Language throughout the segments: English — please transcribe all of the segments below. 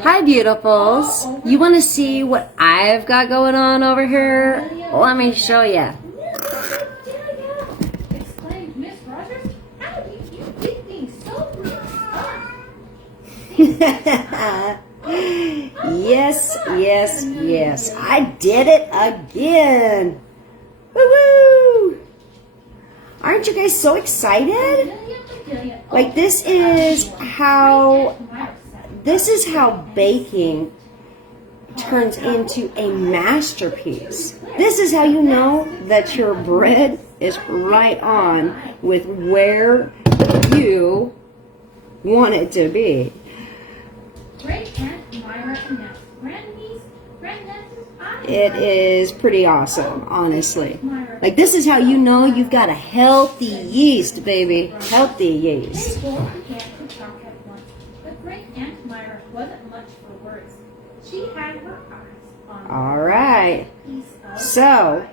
Hi, beautifuls. You want to see what I've got going on over here? Let me show you. Exclaimed Miss Rogers. How do you get things so Yes, yes, yes. I did it again. Woo-woo! Aren't you guys so excited? Like this is how baking turns into a masterpiece. This is how you know that your bread is right on with where you want it to be. It is pretty awesome, honestly. Like this is how you know you've got a healthy yeast, baby. Healthy yeast. All right. So,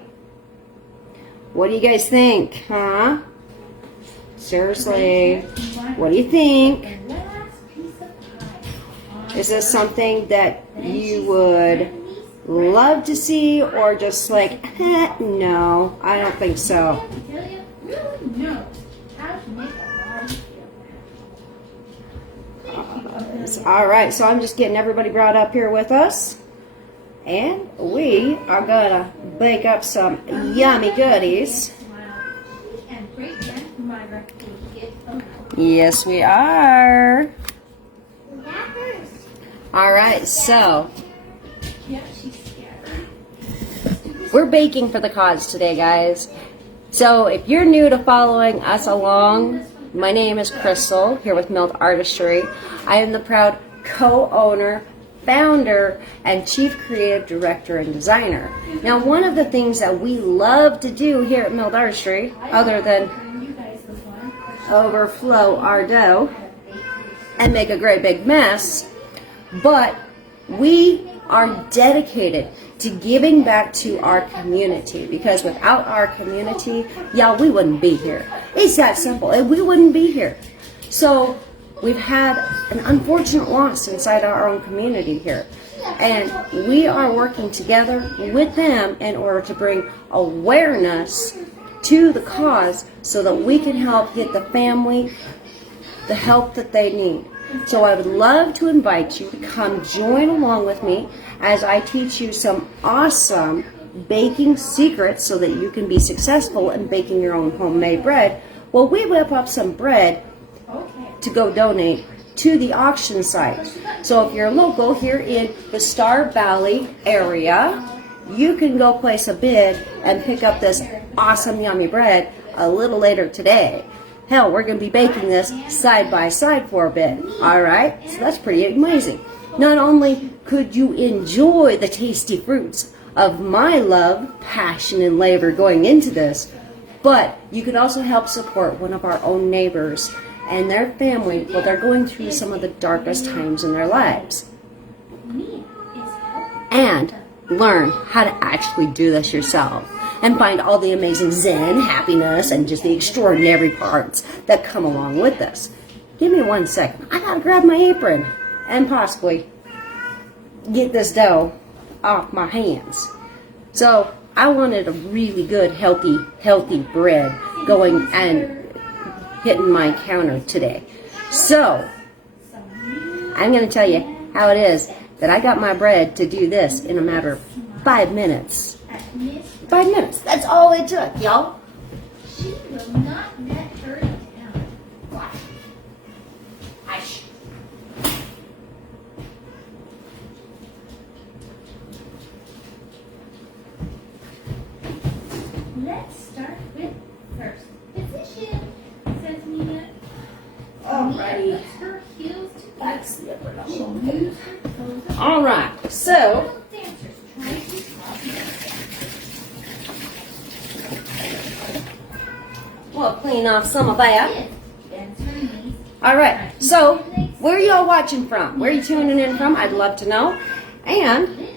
what do you guys think, huh? Seriously, what do you think? Is this something that you would love to see, or just like, no, I don't think so. All right, so I'm just getting everybody brought up here with us, and we are gonna bake up some yummy goodies. Yes, we are. All right, so we're baking for the cause today, guys. So if you're new to following us along, my name is Crystal, here with Melt Artistry. I am the proud co-owner, founder, and chief creative director and designer. Now, one of the things that we love to do here at Melt Artistry, other than overflow our dough and make a great big mess, but we are dedicated to giving back to our community, because without our community, y'all, we wouldn't be here. It's that simple, and we wouldn't be here. So we've had an unfortunate loss inside our own community here, and we are working together with them in order to bring awareness to the cause so that we can help get the family the help that they need. So I would love to invite you to come join along with me as I teach you some awesome baking secrets so that you can be successful in baking your own homemade bread. Well, we whip up some bread to go donate to the auction site. So if you're local here in the Star Valley area, you can go place a bid and pick up this awesome yummy bread a little later today. Hell, we're going to be baking this side by side for a bit. All right? So that's pretty amazing. Not only could you enjoy the tasty fruits of my love, passion, and labor going into this, but you can also help support one of our own neighbors and their family while they're going through some of the darkest times in their lives. And learn how to actually do this yourself, and find all the amazing zen, happiness, and just the extraordinary parts that come along with this. Give me 1 second. I gotta grab my apron and possibly get this dough off my hands. So I wanted a really good, healthy bread going and hitting my counter today. So I'm gonna tell you how it is that I got my bread to do this in a matter of 5 minutes. 5 minutes. That's all it took, y'all. She will not let her down. What? Hush. Let's start with first position, says Mia. Alrighty. Mia puts her heels together. That's the upper level. She moves her toes. All right. So Dancers try to stop her. we'll clean off some of that. All right. So where are y'all watching from? Where are you tuning in from? I'd love to know. And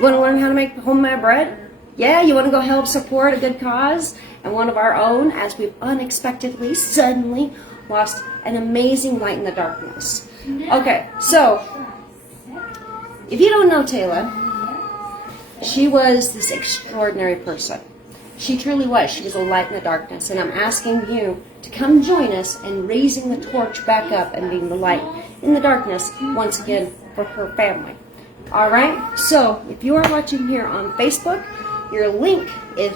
want to learn how to make homemade bread? Yeah, you want to go help support a good cause and one of our own, as we've unexpectedly, suddenly lost an amazing light in the darkness. Okay, so if you don't know Tyla, she was this extraordinary person. She truly was. She was a light in the darkness, and I'm asking you to come join us in raising the torch back up and being the light in the darkness once again for her family. All right, so if you are watching here on Facebook, your link is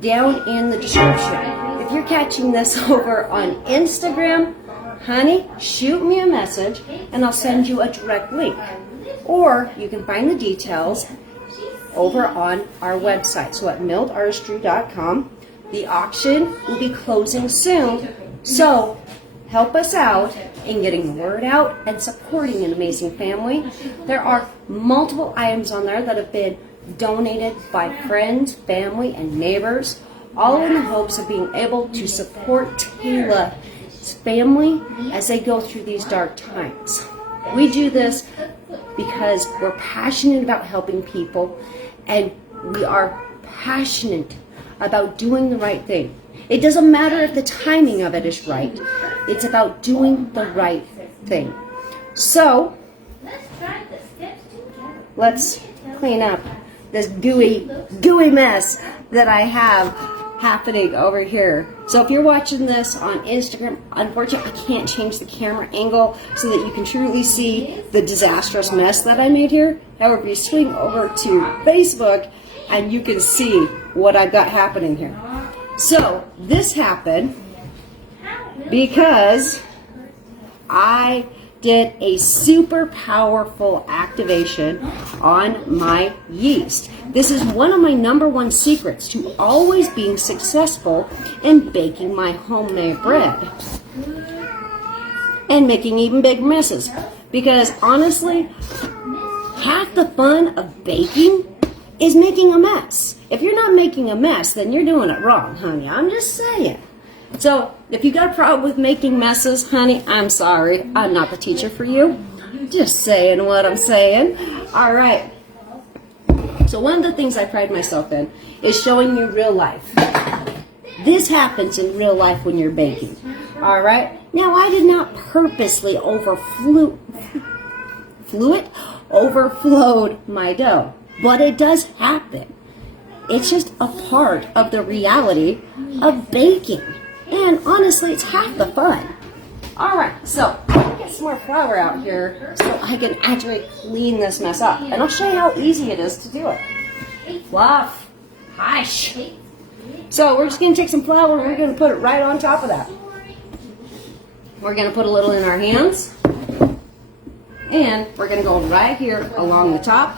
down in the description. If you're catching this over on Instagram, honey, shoot me a message and I'll send you a direct link. Or you can find the details over on our website. So at millartistry.com. The auction will be closing soon. So help us out in getting the word out and supporting an amazing family. There are multiple items on there that have been donated by friends, family, and neighbors, all in the hopes of being able to support Tyla's family as they go through these dark times. We do this because we're passionate about helping people, and we are passionate about doing the right thing. It doesn't matter if the timing of it is right. It's about doing the right thing. So, let's clean up this gooey mess that I have happening over here. So if you're watching this on Instagram, unfortunately I can't change the camera angle so that you can truly see the disastrous mess that I made here. However, if you swing over to Facebook and you can see what I've got happening here. So this happened because I did a super powerful activation on my yeast. This is one of my #1 secrets to always being successful in baking my homemade bread and making even bigger messes. Because honestly, half the fun of baking is making a mess. If you're not making a mess, then you're doing it wrong, honey. I'm just saying. So, if you got a problem with making messes, honey, I'm sorry. I'm not the teacher for you. Just saying what I'm saying. All right. So, one of the things I pride myself in is showing you real life. This happens in real life when you're baking. All right. Now, I did not purposely overflowed my dough, but it does happen. It's just a part of the reality of baking. And honestly, it's half the fun. All right, so I'll get some more flour out here so I can actually clean this mess up. And I'll show you how easy it is to do it. Fluff. Hush. So we're just going to take some flour and we're going to put it right on top of that. We're going to put a little in our hands. And we're going to go right here along the top.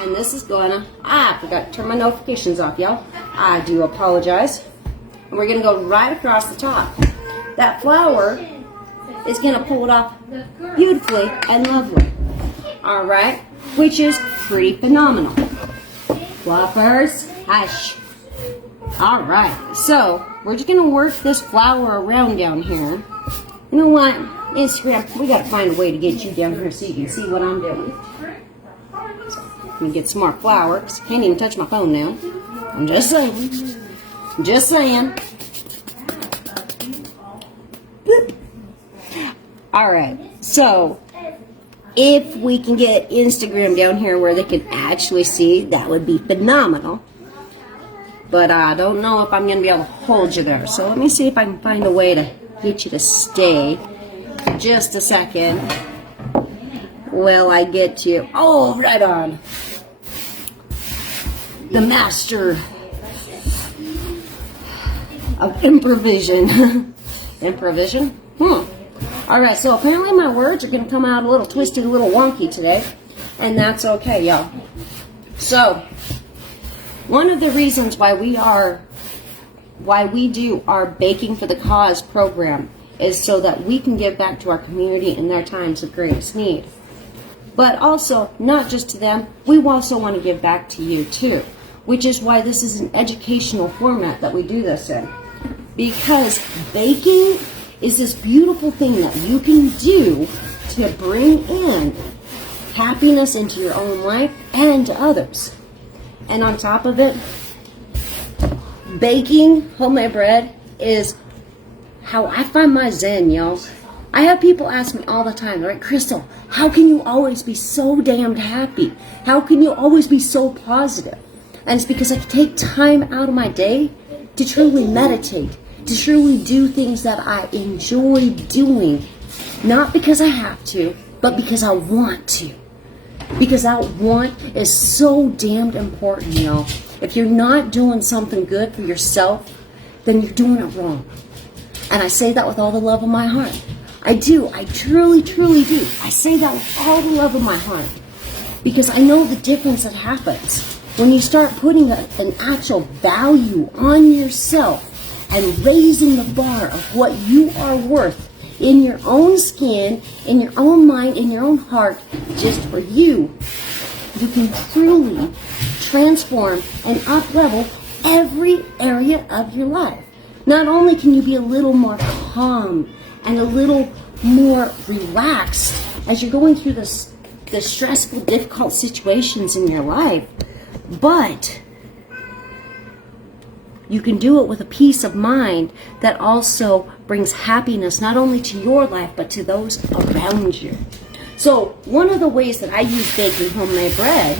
And this is going to, I forgot to turn my notifications off, y'all. I do apologize. And we're going to go right across the top. That flour is going to pull it off beautifully and lovely. All right, which is pretty phenomenal. Fluffers, hush. All right, so we're just going to work this flour around down here. You know what, Instagram, we got to find a way to get you down here so you can see what I'm doing. So, let me get some more flour because I can't even touch my phone now. I'm just saying. Just saying. Boop. All right, so if we can get Instagram down here where they can actually see, that would be phenomenal. But I don't know if I'm going to be able to hold you there. So let me see if I can find a way to get you to stay. Just a second. Well, I get you. Oh, right on. The master of improvisation. Improvisation? Alright, so apparently my words are going to come out a little twisted, a little wonky today. And that's okay, y'all. So, one of the reasons why we do our Baking for the Cause program is so that we can give back to our community in their times of greatest need. But also, not just to them, we also want to give back to you too. Which is why this is an educational format that we do this in. Because baking is this beautiful thing that you can do to bring in happiness into your own life and to others. And on top of it, Baking homemade bread is how I find my zen, y'all. I have people ask me all the time, right, Crystal, how can you always be so damned happy? How can you always be so positive? And it's because I take time out of my day to truly meditate, to truly do things that I enjoy doing. Not because I have to, but because I want to. Because that want is so damned important, y'all. If you're not doing something good for yourself, then you're doing it wrong. And I say that with all the love of my heart. I do. I truly, truly do. I say that with all the love of my heart. Because I know the difference that happens when you start putting an actual value on yourself and raising the bar of what you are worth in your own skin, in your own mind, in your own heart, just for you. You can truly transform and up-level every area of your life. Not only can you be a little more calm and a little more relaxed as you're going through the stressful, difficult situations in your life, but you can do it with a peace of mind that also brings happiness not only to your life but to those around you. So one of the ways that I use baking homemade bread,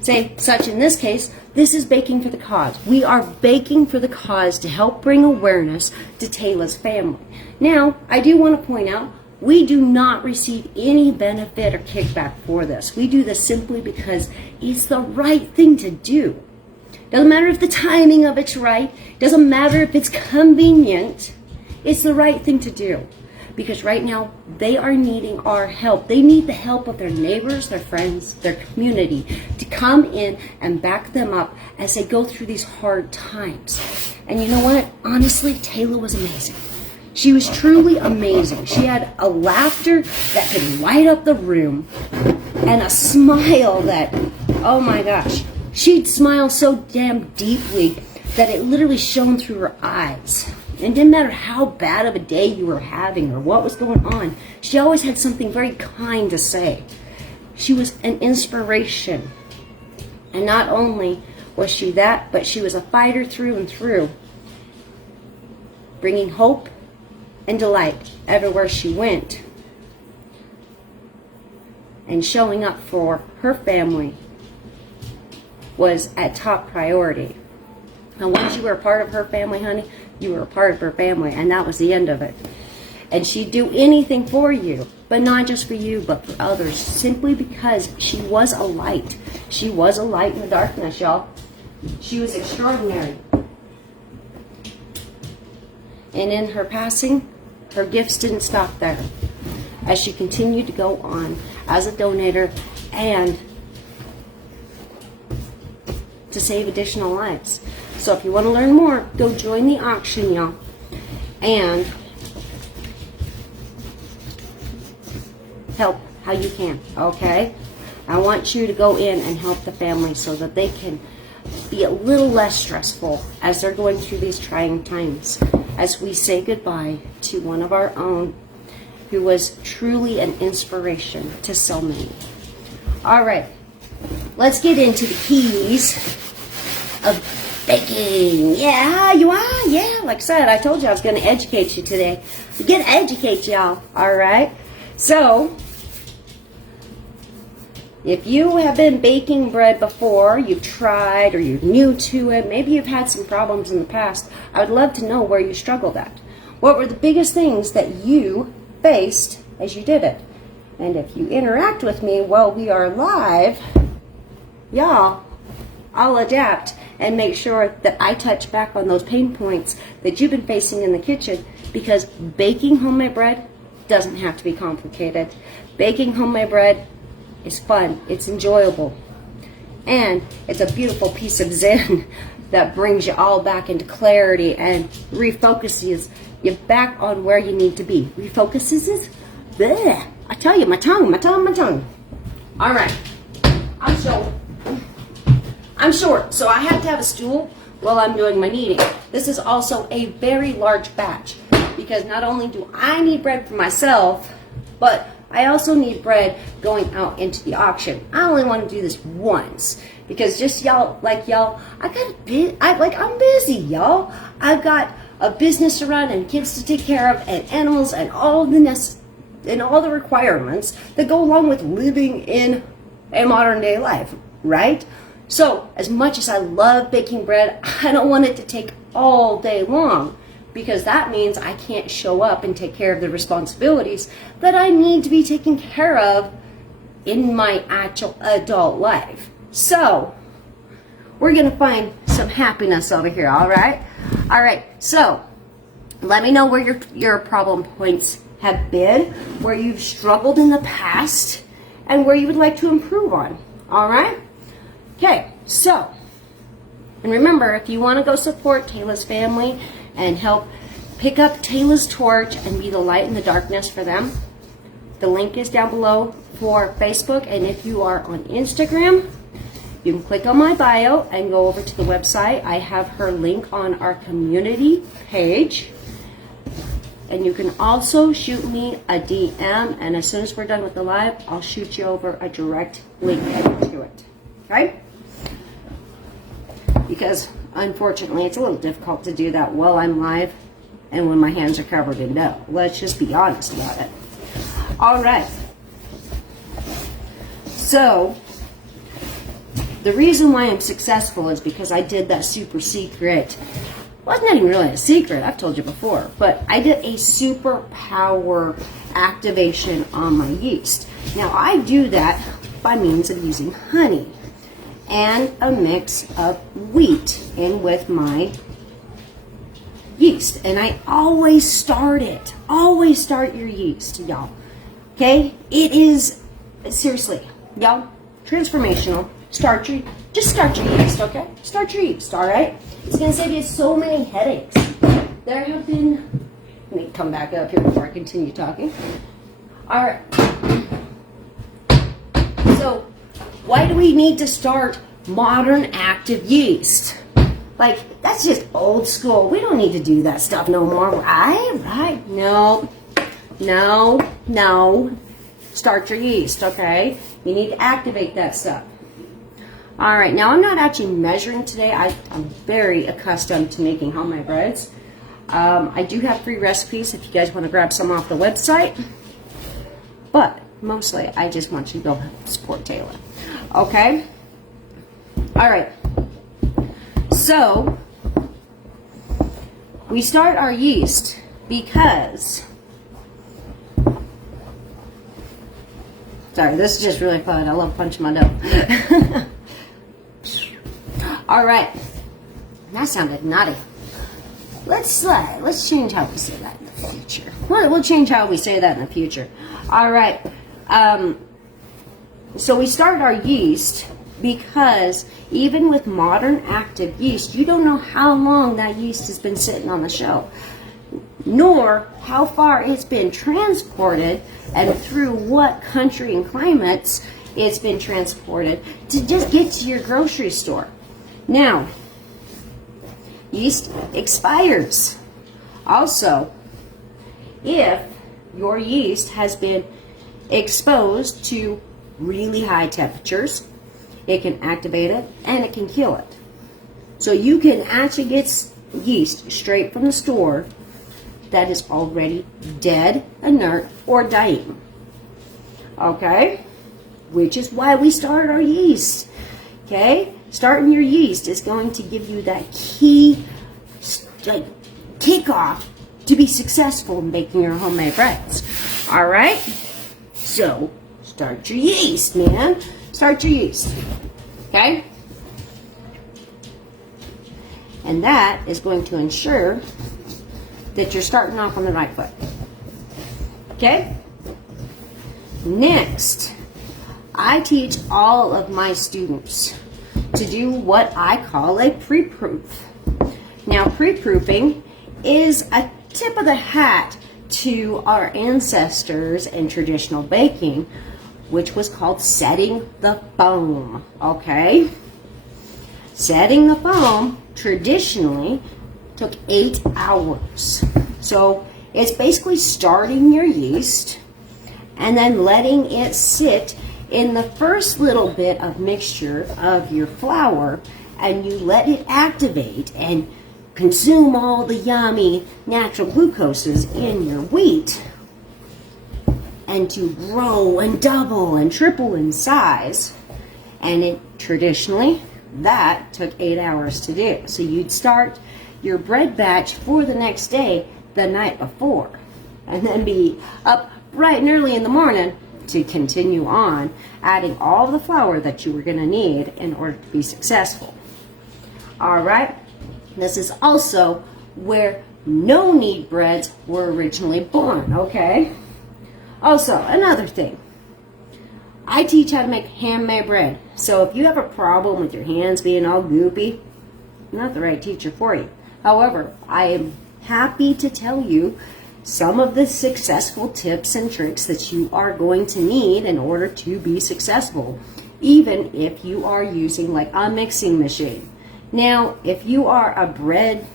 say such in this case, this is baking for the cause. We are baking for the cause to help bring awareness to Tyla's family. Now, I do want to point out, we do not receive any benefit or kickback for this. We do this simply because it's the right thing to do. Doesn't matter if the timing of it's right. Doesn't matter if it's convenient. It's the right thing to do. Because right now, they are needing our help. They need the help of their neighbors, their friends, their community to come in and back them up as they go through these hard times. And you know what? Honestly, Tyla was amazing. She was truly amazing. She had a laughter that could light up the room and a smile that, oh my gosh, she'd smile so damn deeply that it literally shone through her eyes. And it didn't matter how bad of a day you were having or what was going on, she always had something very kind to say. She was an inspiration. And not only was she that, but she was a fighter through and through, bringing hope and delight everywhere she went, and showing up for her family was at top priority. And once you were a part of her family, honey, you were a part of her family, and that was the end of it. And she'd do anything for you, but not just for you, but for others, simply because she was a light. She was a light in the darkness, y'all. She was extraordinary. And in her passing, her gifts didn't stop there, as she continued to go on as a donator and to save additional lives. So if you want to learn more, go join the auction, y'all, and help how you can, okay? I want you to go in and help the family so that they can be a little less stressful as they're going through these trying times, as we say goodbye to one of our own who was truly an inspiration to so many. All right, let's get into the keys of baking. Yeah, you are. Yeah, like I said, I told you I was going to educate you today. I'm going to educate y'all. All right. So, if you have been baking bread before, you've tried, or you're new to it, maybe you've had some problems in the past, I would love to know where you struggled at. What were the biggest things that you faced as you did it? And if you interact with me while we are live, y'all, I'll adapt and make sure that I touch back on those pain points that you've been facing in the kitchen, because baking homemade bread doesn't have to be complicated. Baking homemade bread is fun, it's enjoyable, and it's a beautiful piece of zen that brings you all back into clarity and refocuses you back on where you need to be. Refocuses? Bleh. I tell you, my tongue. All right, I'm short, so I have to have a stool while I'm doing my kneading. This is also a very large batch, because not only do I need bread for myself, but I also need bread going out into the auction. I only want to do this once because just y'all, I'm busy, y'all. I've got a business to run and kids to take care of and animals and all the requirements that go along with living in a modern day life, right? So as much as I love baking bread, I don't want it to take all day long, because that means I can't show up and take care of the responsibilities that I need to be taken care of in my actual adult life. So we're gonna find some happiness over here, all right? All right, so let me know where your problem points have been, where you've struggled in the past, and where you would like to improve on, all right? Okay, so, and remember, if you want to go support Tyla's family and help pick up Tyla's torch and be the light in the darkness for them, the link is down below for Facebook, and if you are on Instagram, you can click on my bio and go over to the website. I have her link on our community page. And you can also shoot me a DM, and as soon as we're done with the live, I'll shoot you over a direct link to it. Okay? Because unfortunately, it's a little difficult to do that while I'm live and when my hands are covered in dough. Let's just be honest about it. All right. So the reason why I'm successful is because I did that super secret. Well, it's not even really a secret, I've told you before, but I did a superpower activation on my yeast. Now, I do that by means of using honey and a mix of wheat in with my yeast. And I always start it. Always start your yeast, y'all. Okay? It is, seriously, y'all, transformational. Just start your yeast, okay? Start your yeast, all right? It's going to save you so many headaches. There have been, let me come back up here before I continue talking. All right. So, why do we need to start modern active yeast? Like, that's just old school. We don't need to do that stuff no more. Right? No. Start your yeast, okay? You need to activate that stuff. All right, now I'm not actually measuring today. I'm very accustomed to making homemade breads. I do have free recipes if you guys want to grab some off the website. But mostly, I just want you to go support Tyla. Okay? All right. So, we start our yeast because... Sorry, this is just really fun. I love punching my dough. All right, that sounded naughty. Let's change how we say that in the future. We'll change how we say that in the future. All right. So we start our yeast because even with modern active yeast, you don't know how long that yeast has been sitting on the shelf, nor how far it's been transported and through what country and climates it's been transported to just get to your grocery store. Now, yeast expires. Also, if your yeast has been exposed to really high temperatures, it can activate it and it can kill it. So you can actually get yeast straight from the store that is already dead, inert, or dying. Okay? Which is why we start our yeast. Okay? Starting your yeast is going to give you that key kickoff to be successful in baking your homemade breads. All right? So, start your yeast, man. Start your yeast. Okay? And that is going to ensure that you're starting off on the right foot. Okay? Next, I teach all of my students to do what I call a pre-proof. Now, pre-proofing is a tip of the hat to our ancestors in traditional baking, which was called setting the foam, okay? Setting the foam traditionally took 8 hours. So it's basically starting your yeast and then letting it sit in the first little bit of mixture of your flour, and you let it activate and consume all the yummy natural glucoses in your wheat, and to grow and double and triple in size. And it traditionally, that took 8 hours to do. So you'd start your bread batch for the next day the night before, and then be up bright and early in the morning to continue on adding all the flour that you were going to need in order to be successful. All right, this is also where no knead breads were originally born, okay? Also, another thing, I teach how to make handmade bread. So if you have a problem with your hands being all goopy, I'm not the right teacher for you. However, I am happy to tell you some of the successful tips and tricks that you are going to need in order to be successful, even if you are using like a mixing machine. Now, if you are a bread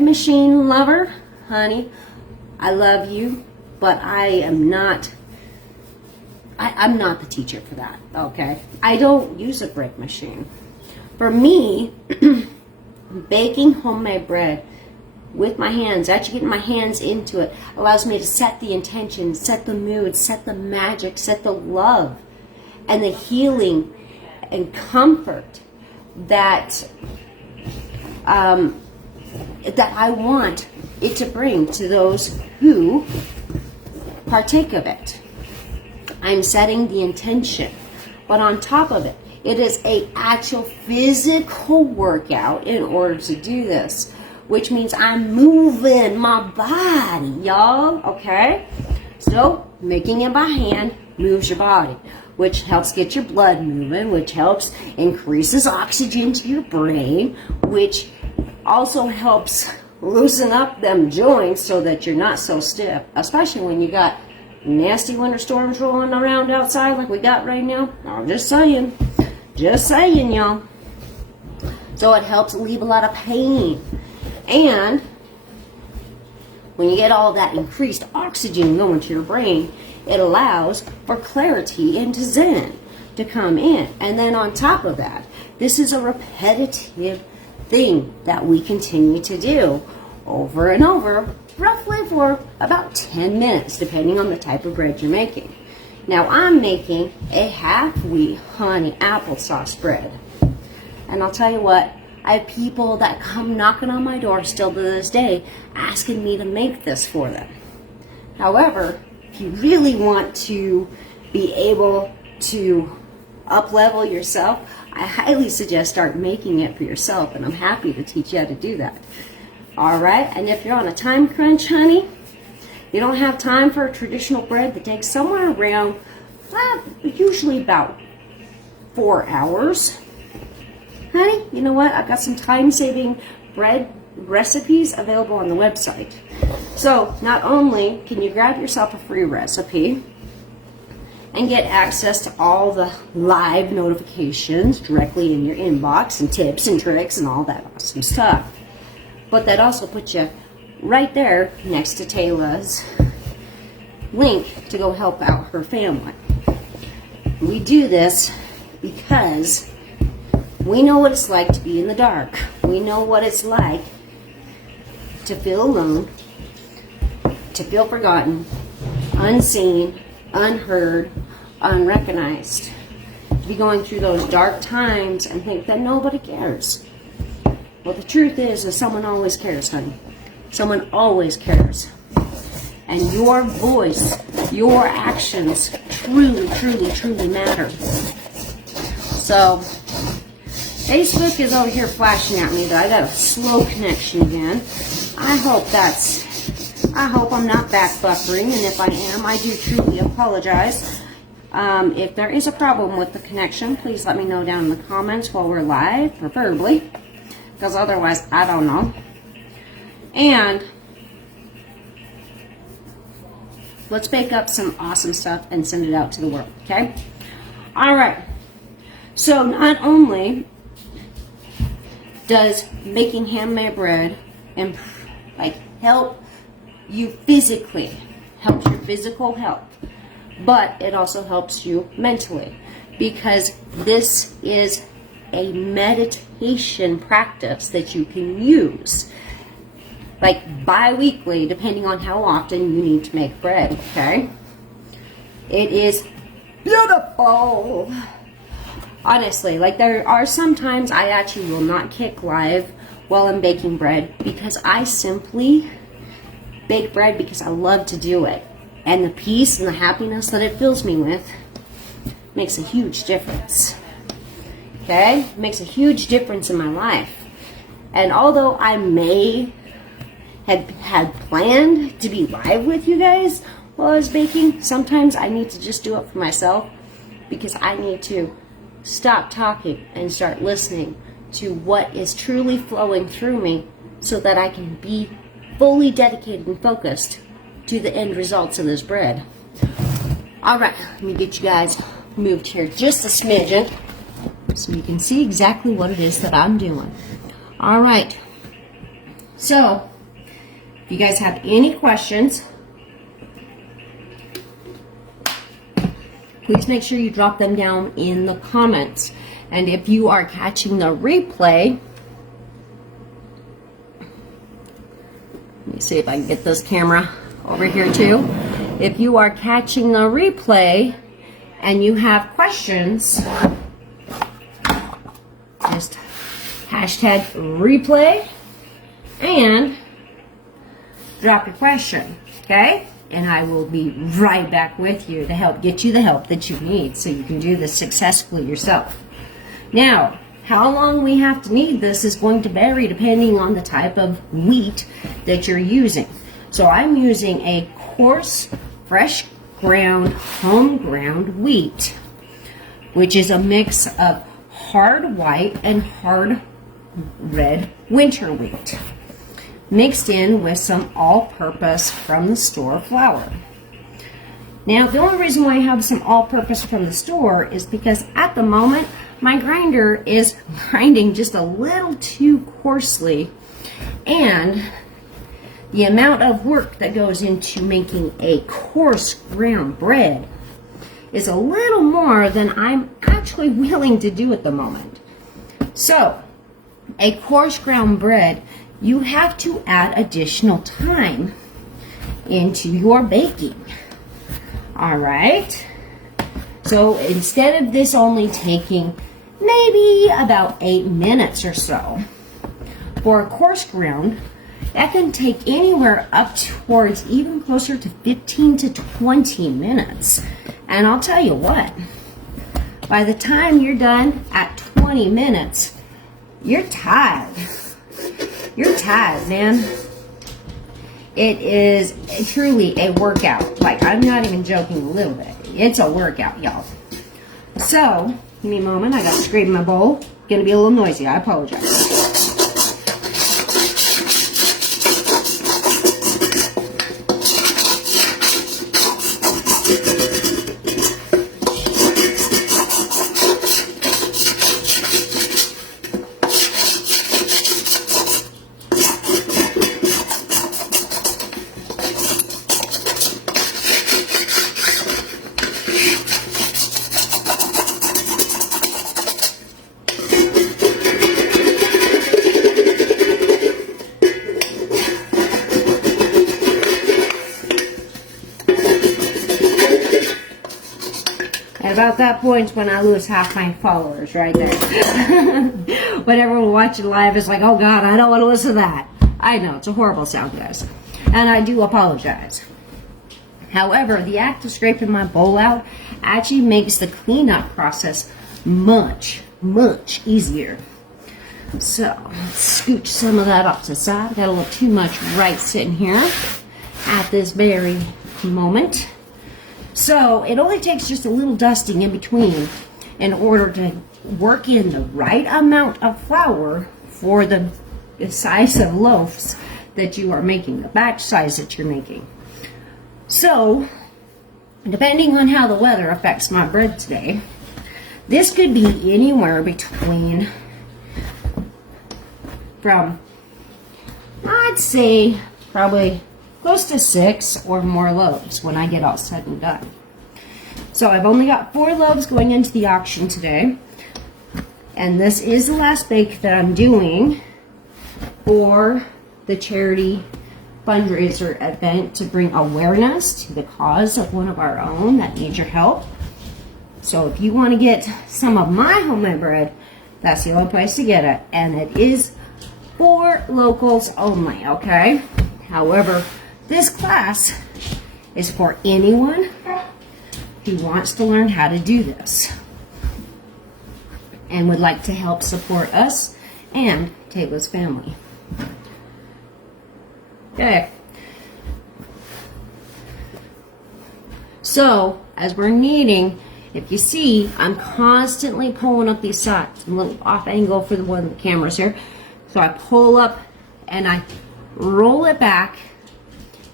machine lover, honey, I love you, but I'm not the teacher for that, okay? I don't use a bread machine. For me, baking homemade bread with my hands, actually getting my hands into it, allows me to set the intention, set the mood, set the magic, set the love, and the healing and comfort that that I want it to bring to those who partake of it. I'm setting the intention, but on top of it, it is a actual physical workout in order to do this, which means I'm moving my body, y'all, okay? So, making it by hand moves your body, which helps get your blood moving, which helps increases oxygen to your brain, which also helps loosen up them joints so that you're not so stiff, especially when you got nasty winter storms rolling around outside like we got right now. I'm just saying, y'all. So it helps alleviate a lot of pain. And when you get all that increased oxygen going to your brain, it allows for clarity and zen to come in. And then on top of that, this is a repetitive thing that we continue to do over and over, roughly for about 10 minutes, depending on the type of bread you're making. Now, I'm making a half-wheat honey applesauce bread. And I'll tell you what, I have people that come knocking on my door still to this day asking me to make this for them. However, if you really want to be able to up-level yourself, I highly suggest start making it for yourself, and I'm happy to teach you how to do that. All right, and if you're on a time crunch, honey, you don't have time for a traditional bread that takes somewhere around, usually about 4 hours. Honey, you know what? I've got some time-saving bread recipes available on the website. So not only can you grab yourself a free recipe and get access to all the live notifications directly in your inbox and tips and tricks and all that awesome stuff, but that also puts you right there next to Tyla's link to go help out her family. We do this because we know what it's like to be in the dark. We know what it's like to feel alone, to feel forgotten, unseen, unheard, unrecognized, to be going through those dark times and think that nobody cares. Well, the truth is that someone always cares, honey. Someone always cares. And your voice, your actions truly, truly, truly matter. So, Facebook is over here flashing at me that I got a slow connection again. I hope I'm not back buffering, and if I am, I do truly apologize. If there is a problem with the connection, please let me know down in the comments while we're live, preferably, because otherwise, I don't know. And let's bake up some awesome stuff and send it out to the world, okay? All right. So not only does making handmade bread and help you physically helps your physical health, but it also helps you mentally, because this is a meditation practice that you can use like bi-weekly, depending on how often you need to make bread, okay? It is beautiful. Honestly, like there are some times I actually will not kick live while I'm baking bread, because I simply bake bread because I love to do it. And the peace and the happiness that it fills me with makes a huge difference. Okay? It makes a huge difference in my life. And although I may have had planned to be live with you guys while I was baking, sometimes I need to just do it for myself, because I need to stop talking and start listening to what is truly flowing through me, so that I can be fully dedicated and focused to the end results of this bread. Alright, let me get you guys moved here just a smidgen so you can see exactly what it is that I'm doing. Alright, so if you guys have any questions, please make sure you drop them down in the comments. And if you are catching the replay, let me see if I can get this camera over here too. If you are catching the replay and you have questions, just hashtag replay and drop your question, okay? And I will be right back with you to help get you the help that you need so you can do this successfully yourself. Now, how long we have to knead this is going to vary depending on the type of wheat that you're using. So I'm using a coarse, fresh ground, home ground wheat, which is a mix of hard white and hard red winter wheat, mixed in with some all-purpose from the store flour. Now, the only reason why I have some all-purpose from the store is because at the moment, my grinder is grinding just a little too coarsely, and the amount of work that goes into making a coarse ground bread is a little more than I'm actually willing to do at the moment. So, a coarse ground bread, you have to add additional time into your baking. Alright? So instead of this only taking maybe about 8 minutes or so, for a coarse ground, that can take anywhere up towards even closer to 15 to 20 minutes. And I'll tell you what, by the time you're done at 20 minutes, you're tired. You're tired, man. It is truly a workout. Like, I'm not even joking a little bit. It's a workout, y'all. So, give me a moment. I got to scrape my bowl. Gonna be a little noisy. I apologize. About that point when I lose half my followers right there. When everyone watching live is like, oh God, I don't want to listen to that. I know, it's a horrible sound, guys. And I do apologize. However, the act of scraping my bowl out actually makes the cleanup process much, much easier. So, let's scooch some of that off to the side. I got a little too much rice sitting here at this very moment. So it only takes just a little dusting in between in order to work in the right amount of flour for the size of loaves that you are making, the batch size that you're making. So, depending on how the weather affects my bread today, this could be anywhere between from, I'd say, probably close to 6 or more loaves when I get all said and done. So I've only got 4 loaves going into the auction today. And this is the last bake that I'm doing for the charity fundraiser event to bring awareness to the cause of one of our own that needs your help. So if you want to get some of my homemade bread, that's the only place to get it. And it is for locals only, okay? However, this class is for anyone who wants to learn how to do this and would like to help support us and Tyla's family. Okay. So, as we're kneading, if you see, I'm constantly pulling up these sides. I'm a little off angle for the one of the cameras here. So I pull up and I roll it back,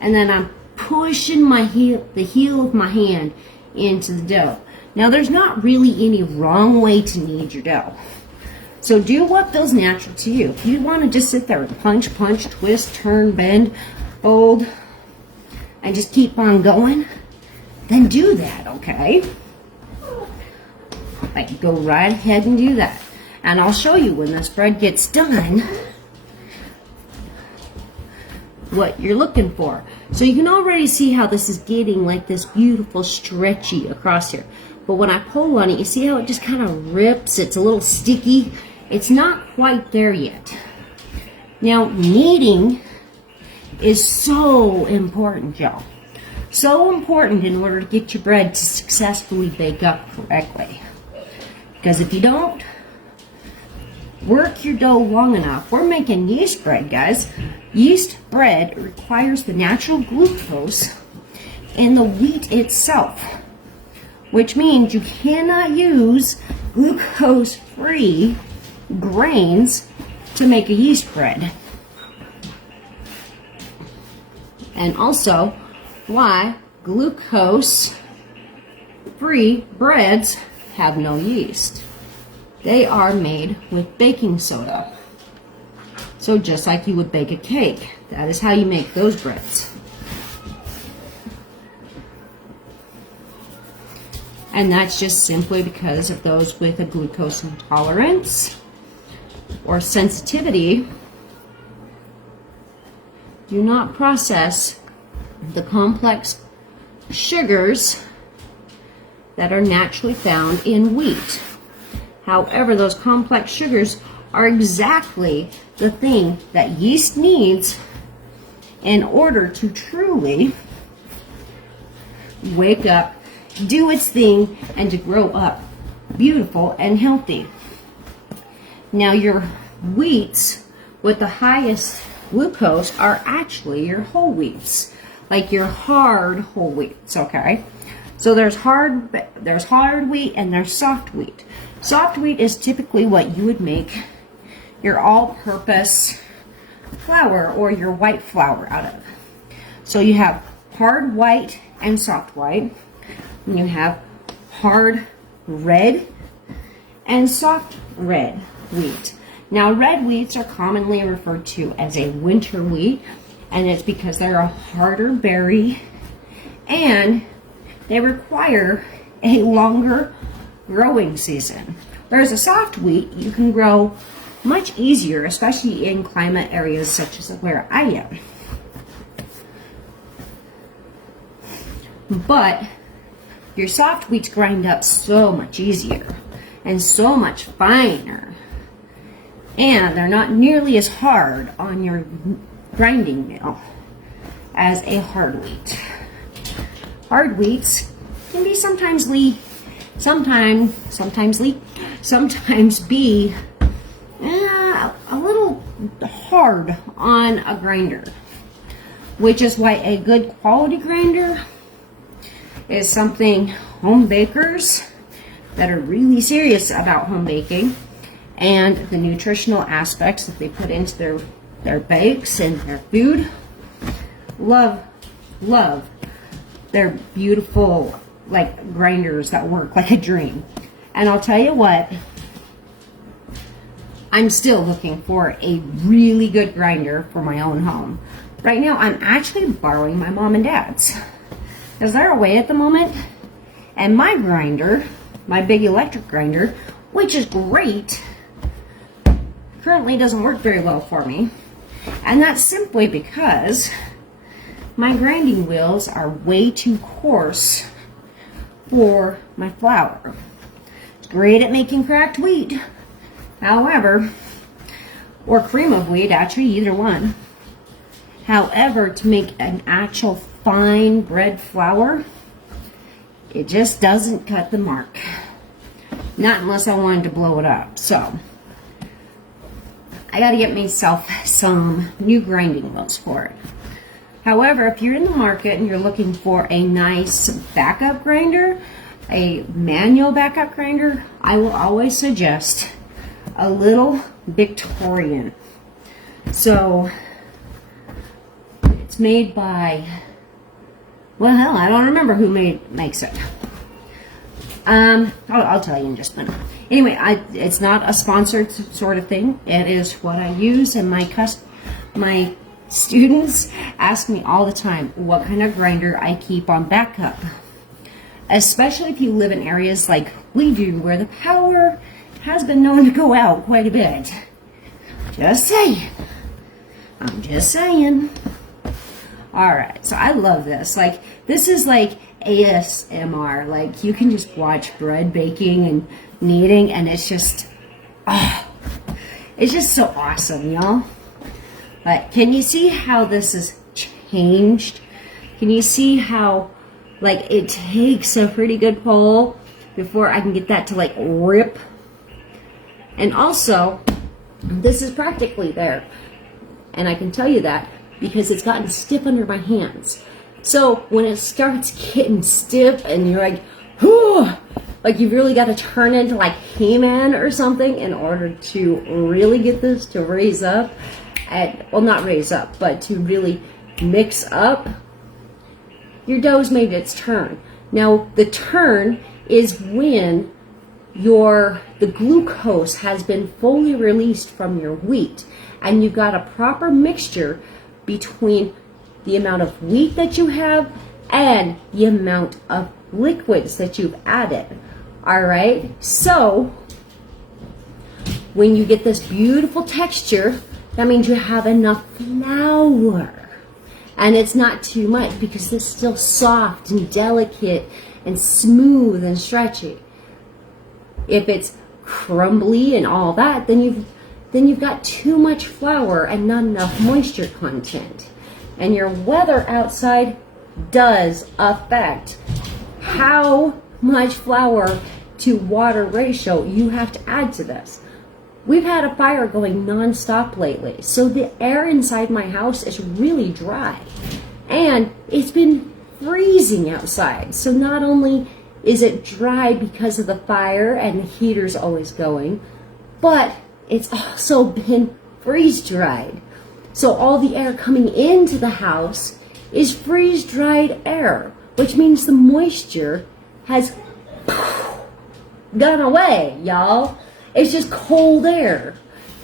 and then I'm pushing the heel of my hand into the dough. Now, there's not really any wrong way to knead your dough. So do what feels natural to you. If you want to just sit there and punch, twist, turn, bend, fold, and just keep on going, then do that, okay? Like, go right ahead and do that. And I'll show you when this bread gets done what you're looking for. So you can already see how this is getting like this beautiful stretchy across here. But when I pull on it, you see how it just kind of rips? It's a little sticky. It's not quite there yet. Now, kneading is so important, y'all. So important in order to get your bread to successfully bake up correctly. Because if you don't work your dough long enough, we're making yeast bread, guys. Yeast bread requires the natural glucose in the wheat itself, which means you cannot use glucose-free grains to make a yeast bread. And also, why glucose-free breads have no yeast. They are made with baking soda. So just like you would bake a cake, that is how you make those breads. And that's just simply because of those with a glucose intolerance or sensitivity do not process the complex sugars that are naturally found in wheat. However, those complex sugars are exactly the thing that yeast needs in order to truly wake up, do its thing, and to grow up beautiful and healthy. Now, your wheats with the highest glucose are actually your whole wheats, like your hard whole wheats, okay? So there's hard wheat and there's soft wheat. Soft wheat is typically what you would make your all-purpose flour or your white flour out of. So you have hard white and soft white. And you have hard red and soft red wheat. Now, red wheats are commonly referred to as a winter wheat, and it's because they're a harder berry and they require a longer growing season. Whereas a soft wheat you can grow much easier, especially in climate areas such as where I am. But your soft wheats grind up so much easier and so much finer. And they're not nearly as hard on your grinding mill as a hard wheat. Hard wheats can be sometimes be a little hard on a grinder, which is why a good quality grinder is something home bakers that are really serious about home baking and the nutritional aspects that they put into their bakes and their food love their beautiful like grinders that work like a dream. And I'll tell you what, I'm still looking for a really good grinder for my own home. right now I'm actually borrowing my mom and dad's, because they're away at the moment. And my grinder, my big electric grinder, which is great, currently doesn't work very well for me. And that's simply because my grinding wheels are way too coarse for my flour. It's great at making cracked wheat, however, or cream of wheat, actually, either one. However, to make an actual fine bread flour, it just doesn't cut the mark. Not unless I wanted to blow it up. So I got to get myself some new grinding wheels for it. However, if you're in the market and you're looking for a nice backup grinder, a manual backup grinder, I will always suggest a little Victorian. So it's made by, well, hell, I don't remember who makes it. I'll tell you in just a minute. Anyway, it's not a sponsored sort of thing. It is what I use, and my students ask me all the time what kind of grinder I keep on backup. Especially if you live in areas like we do, where the power has been known to go out quite a bit. Just saying. I'm just saying. Alright, so I love this. Like, this is like ASMR. Like, you can just watch bread baking and kneading, and it's just, it's just so awesome, y'all. But can you see how this has changed? Can you see how, like, it takes a pretty good pull before I can get that to, like, rip? And also, this is practically there. And I can tell you that because it's gotten stiff under my hands. So when it starts getting stiff and you're like, whew, like you've really got to turn into like He-Man or something in order to really get this to raise up. Well, not raise up, but to really mix up, your dough's made its turn. Now, the turn is when the glucose has been fully released from your wheat, and you've got a proper mixture between the amount of wheat that you have and the amount of liquids that you've added. All right, so when you get this beautiful texture, that means you have enough flour. And it's not too much because it's still soft and delicate and smooth and stretchy. If it's crumbly and all that, then you've got too much flour and not enough moisture content. And your weather outside does affect how much flour to water ratio you have to add to this. We've had a fire going non-stop lately, so the air inside my house is really dry. And it's been freezing outside. So not only is it dry because of the fire and the heater's always going, but it's also been freeze-dried. So all the air coming into the house is freeze-dried air, which means the moisture has gone away, y'all. It's just cold air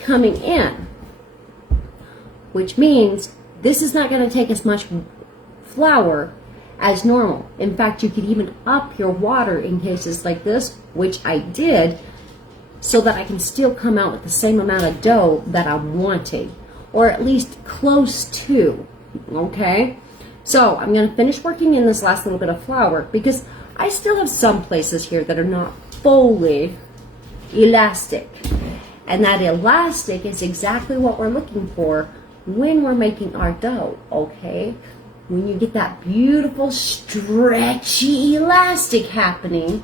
coming in, which means this is not going to take as much flour as normal. In fact, you could even up your water in cases like this, which I did, so that I can still come out with the same amount of dough that I'm wanting, or at least close to, okay? So I'm going to finish working in this last little bit of flour because I still have some places here that are not fully elastic. And that elastic is exactly what we're looking for when we're making our dough, okay? When you get that beautiful stretchy elastic happening,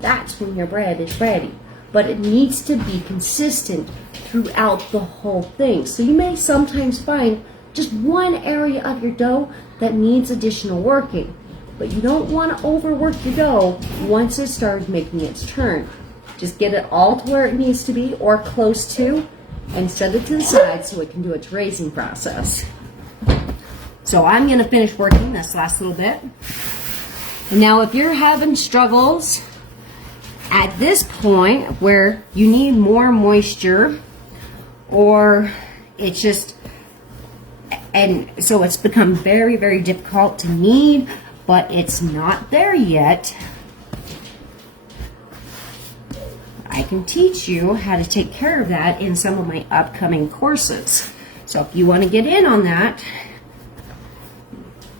that's when your bread is ready. But it needs to be consistent throughout the whole thing. So you may sometimes find just one area of your dough that needs additional working. But you don't want to overwork your dough once it starts making its turn. Just get it all to where it needs to be or close to and set it to the side so it can do its raising process. So I'm going to finish working this last little bit. And now if you're having struggles at this point where you need more moisture, or it's just And so it's become very, very difficult to knead, but it's not there yet. I can teach you how to take care of that in some of my upcoming courses. So if you want to get in on that,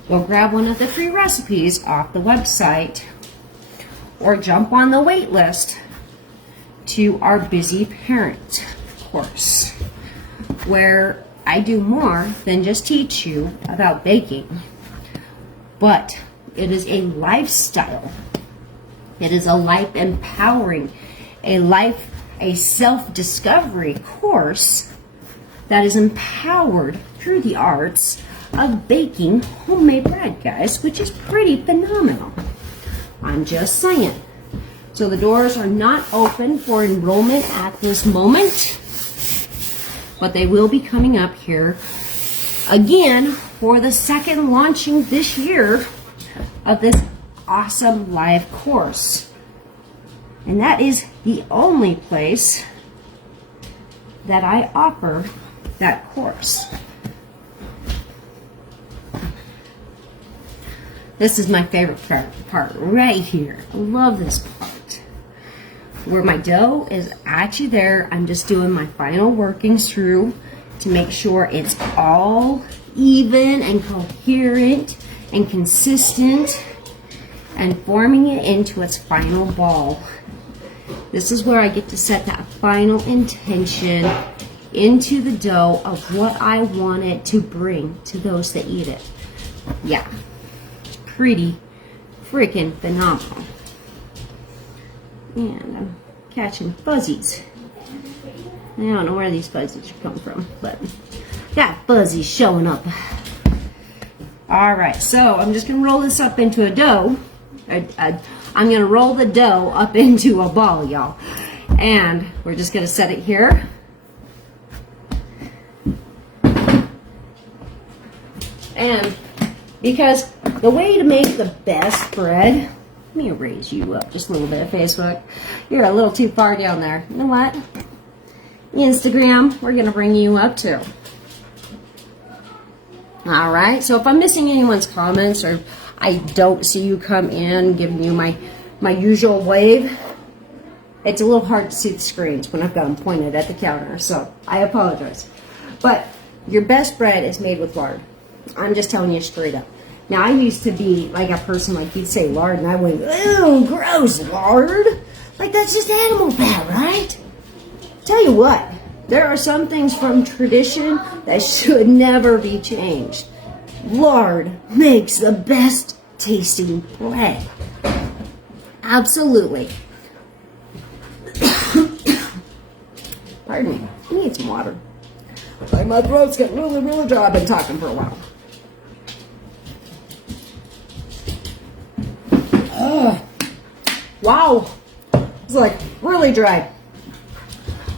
go grab one of the free recipes off the website or jump on the wait list to our Busy Parent course, where I do more than just teach you about baking, but it is a lifestyle. It is a life empowering, a self-discovery course that is empowered through the arts of baking homemade bread, guys, which is pretty phenomenal. I'm just saying. So the doors are not open for enrollment at this moment, but they will be coming up here again for the second launching this year of this awesome live course. And that is the only place that I offer that course. This is my favorite part right here. I love this part. Where my dough is actually there, I'm just doing my final workings through to make sure it's all even and coherent and consistent and forming it into its final ball. This is where I get to set that final intention into the dough of what I want it to bring to those that eat it. Yeah, pretty freaking phenomenal. And I'm catching fuzzies. I don't know where these fuzzies are coming from, but got fuzzies showing up. Alright, so I'm just going to roll this up into a dough. I'm going to roll the dough up into a ball, y'all. And we're just going to set it here. And because the way to make the best bread, let me raise you up just a little bit, Facebook. You're a little too far down there. You know what? Instagram, we're going to bring you up too. All right, so if I'm missing anyone's comments or I don't see you come in giving you my usual wave, it's a little hard to see the screens when I've got them pointed at the counter, so I apologize. But your best bread is made with lard. I'm just telling you straight up. Now, I used to be like a person like you'd say lard, and I went, ew, gross, lard? Like, that's just animal fat, right? Tell you what, there are some things from tradition that should never be changed. Lard makes the best tasting bread. Absolutely. Pardon me, I need some water. Like, my throat's getting really, really dry. I've been talking for a while. Wow, it's like really dry.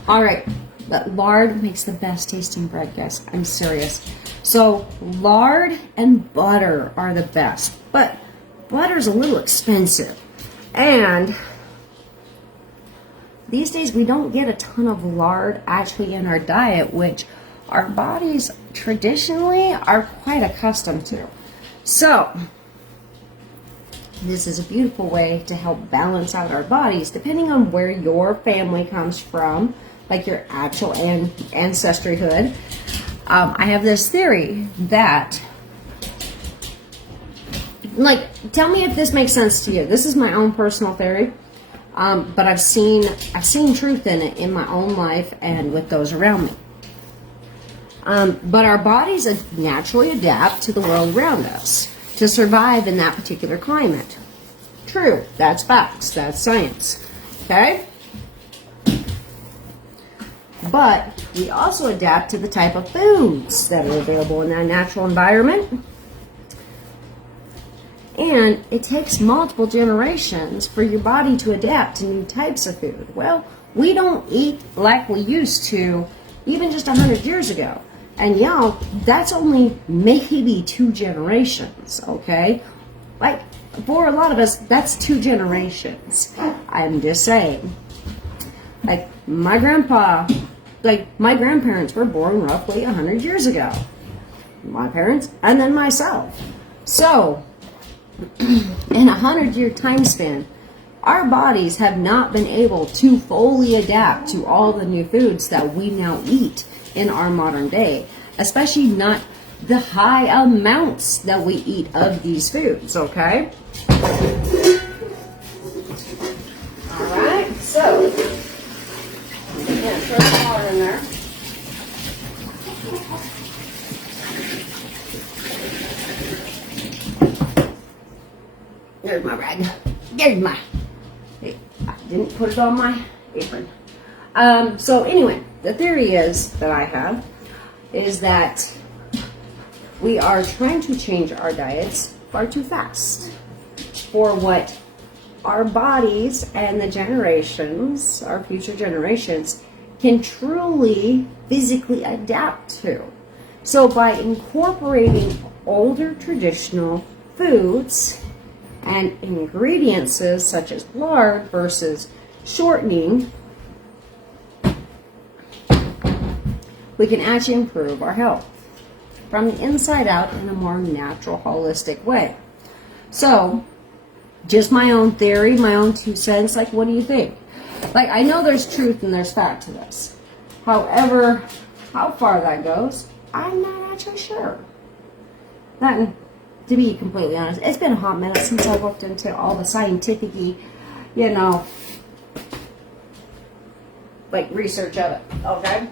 All right, but lard makes the best tasting bread, guys. I'm serious. So lard and butter are the best, but butter's a little expensive. And these days we don't get a ton of lard actually in our diet, which our bodies traditionally are quite accustomed to. So this is a beautiful way to help balance out our bodies depending on where your family comes from, like your actual ancestryhood. I have this theory that, like, tell me if this makes sense to you. This is my own personal theory, but I've seen truth in it in my own life and with those around me. But our bodies naturally adapt to the world around us to survive in that particular climate. True, that's facts, that's science, okay? But we also adapt to the type of foods that are available in that natural environment. And it takes multiple generations for your body to adapt to new types of food. Well, we don't eat like we used to even just 100 years ago. And y'all, that's only maybe 2 generations, okay? Like, for a lot of us, that's 2 generations. I'm just saying. Like, my grandparents were born roughly 100 years ago. my parents, and then myself. So, in a 100-year time span, our bodies have not been able to fully adapt to all the new foods that we now eat in our modern day, especially not the high amounts that we eat of these foods, okay? Alright, so, I'm going to throw the water in there. There's my rag. There's my... I didn't put it on my apron. So anyway, the theory is that I have is that we are trying to change our diets far too fast for what our bodies and the generations, our future generations, can truly physically adapt to. So by incorporating older traditional foods and ingredients such as lard versus shortening, we can actually improve our health from the inside out in a more natural, holistic way. So, just my own theory, my own 2 cents, like, what do you think? Like, I know there's truth and there's fact to this. However, how far that goes, I'm not actually sure. That, to be completely honest, it's been a hot minute since I looked into all the scientific-y, like, research of it, okay?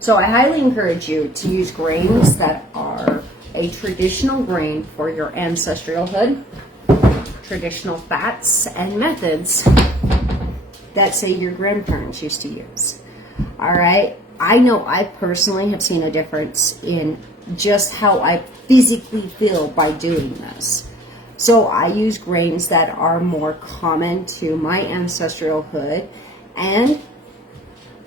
So I highly encourage you to use grains that are a traditional grain for your ancestralhood, traditional fats and methods that, say, your grandparents used to use. All right? I know I personally have seen a difference in just how I physically feel by doing this. So I use grains that are more common to my ancestralhood, and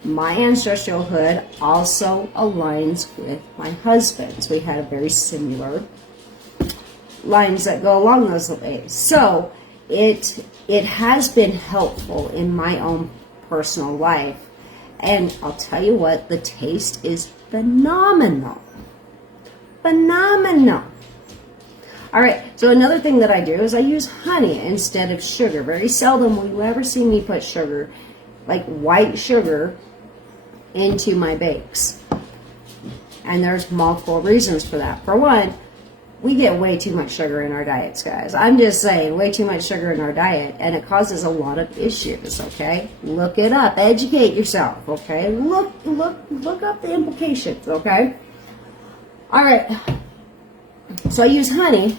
my ancestralhood also aligns with my husband's. We had a very similar lines that go along those ways. So it has been helpful in my own personal life. And I'll tell you what, the taste is phenomenal. Phenomenal. All right, so another thing that I do is I use honey instead of sugar. Very seldom will you ever see me put sugar, like white sugar, into my bakes. And there's multiple reasons for that. For one, we get way too much sugar in our diets, guys. I'm just saying, way too much sugar in our diet, and it causes a lot of issues, okay? Look it up. Educate yourself, okay? Look up the implications, okay? All right. So I use honey.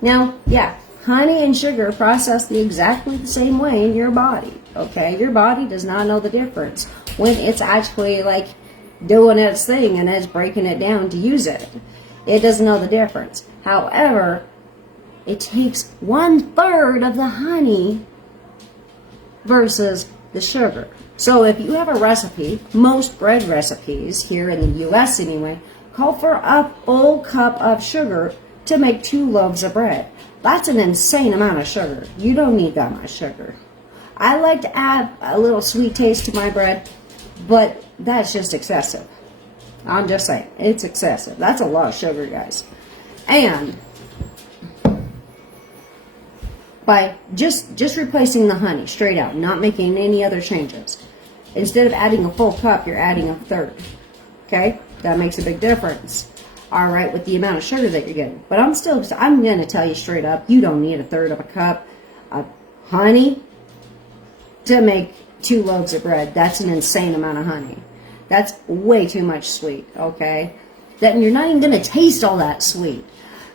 Now, yeah, honey and sugar process exactly the same way in your body, okay? Your body does not know the difference when it's actually like doing its thing and it's breaking it down to use it. It doesn't know the difference. However, it takes 1/3 of the honey versus the sugar. So if you have a recipe, most bread recipes here in the US anyway, call for a full cup of sugar to make 2 loaves of bread. That's an insane amount of sugar. You don't need that much sugar. I like to add a little sweet taste to my bread, but that's just excessive. I'm just saying, it's excessive. That's a lot of sugar, guys. And by just replacing the honey straight out, not making any other changes. Instead of adding a full cup, you're adding 1/3. Okay? That makes a big difference. All right, with the amount of sugar that you're getting. But I'm going to tell you straight up, you don't need 1/3 of a cup of honey to make 2 loaves of bread. That's an insane amount of honey. That's way too much sweet, okay? That you're not even going to taste all that sweet.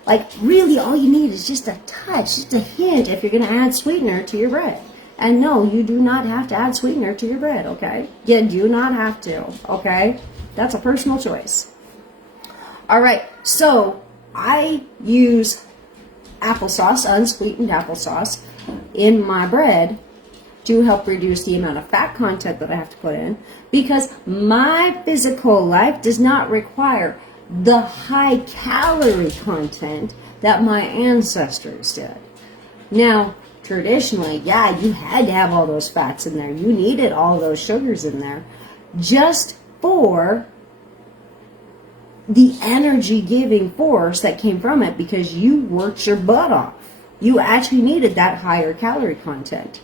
Like, really, all you need is just a touch, just a hint if you're going to add sweetener to your bread. And no, you do not have to add sweetener to your bread, okay? You do not have to, okay? That's a personal choice. All right, so I use applesauce, unsweetened applesauce, in my bread to help reduce the amount of fat content that I have to put in, because my physical life does not require the high calorie content that my ancestors did. Now, traditionally, yeah, you had to have all those fats in there. You needed all those sugars in there just for the energy giving force that came from it because you worked your butt off. You actually needed that higher calorie content.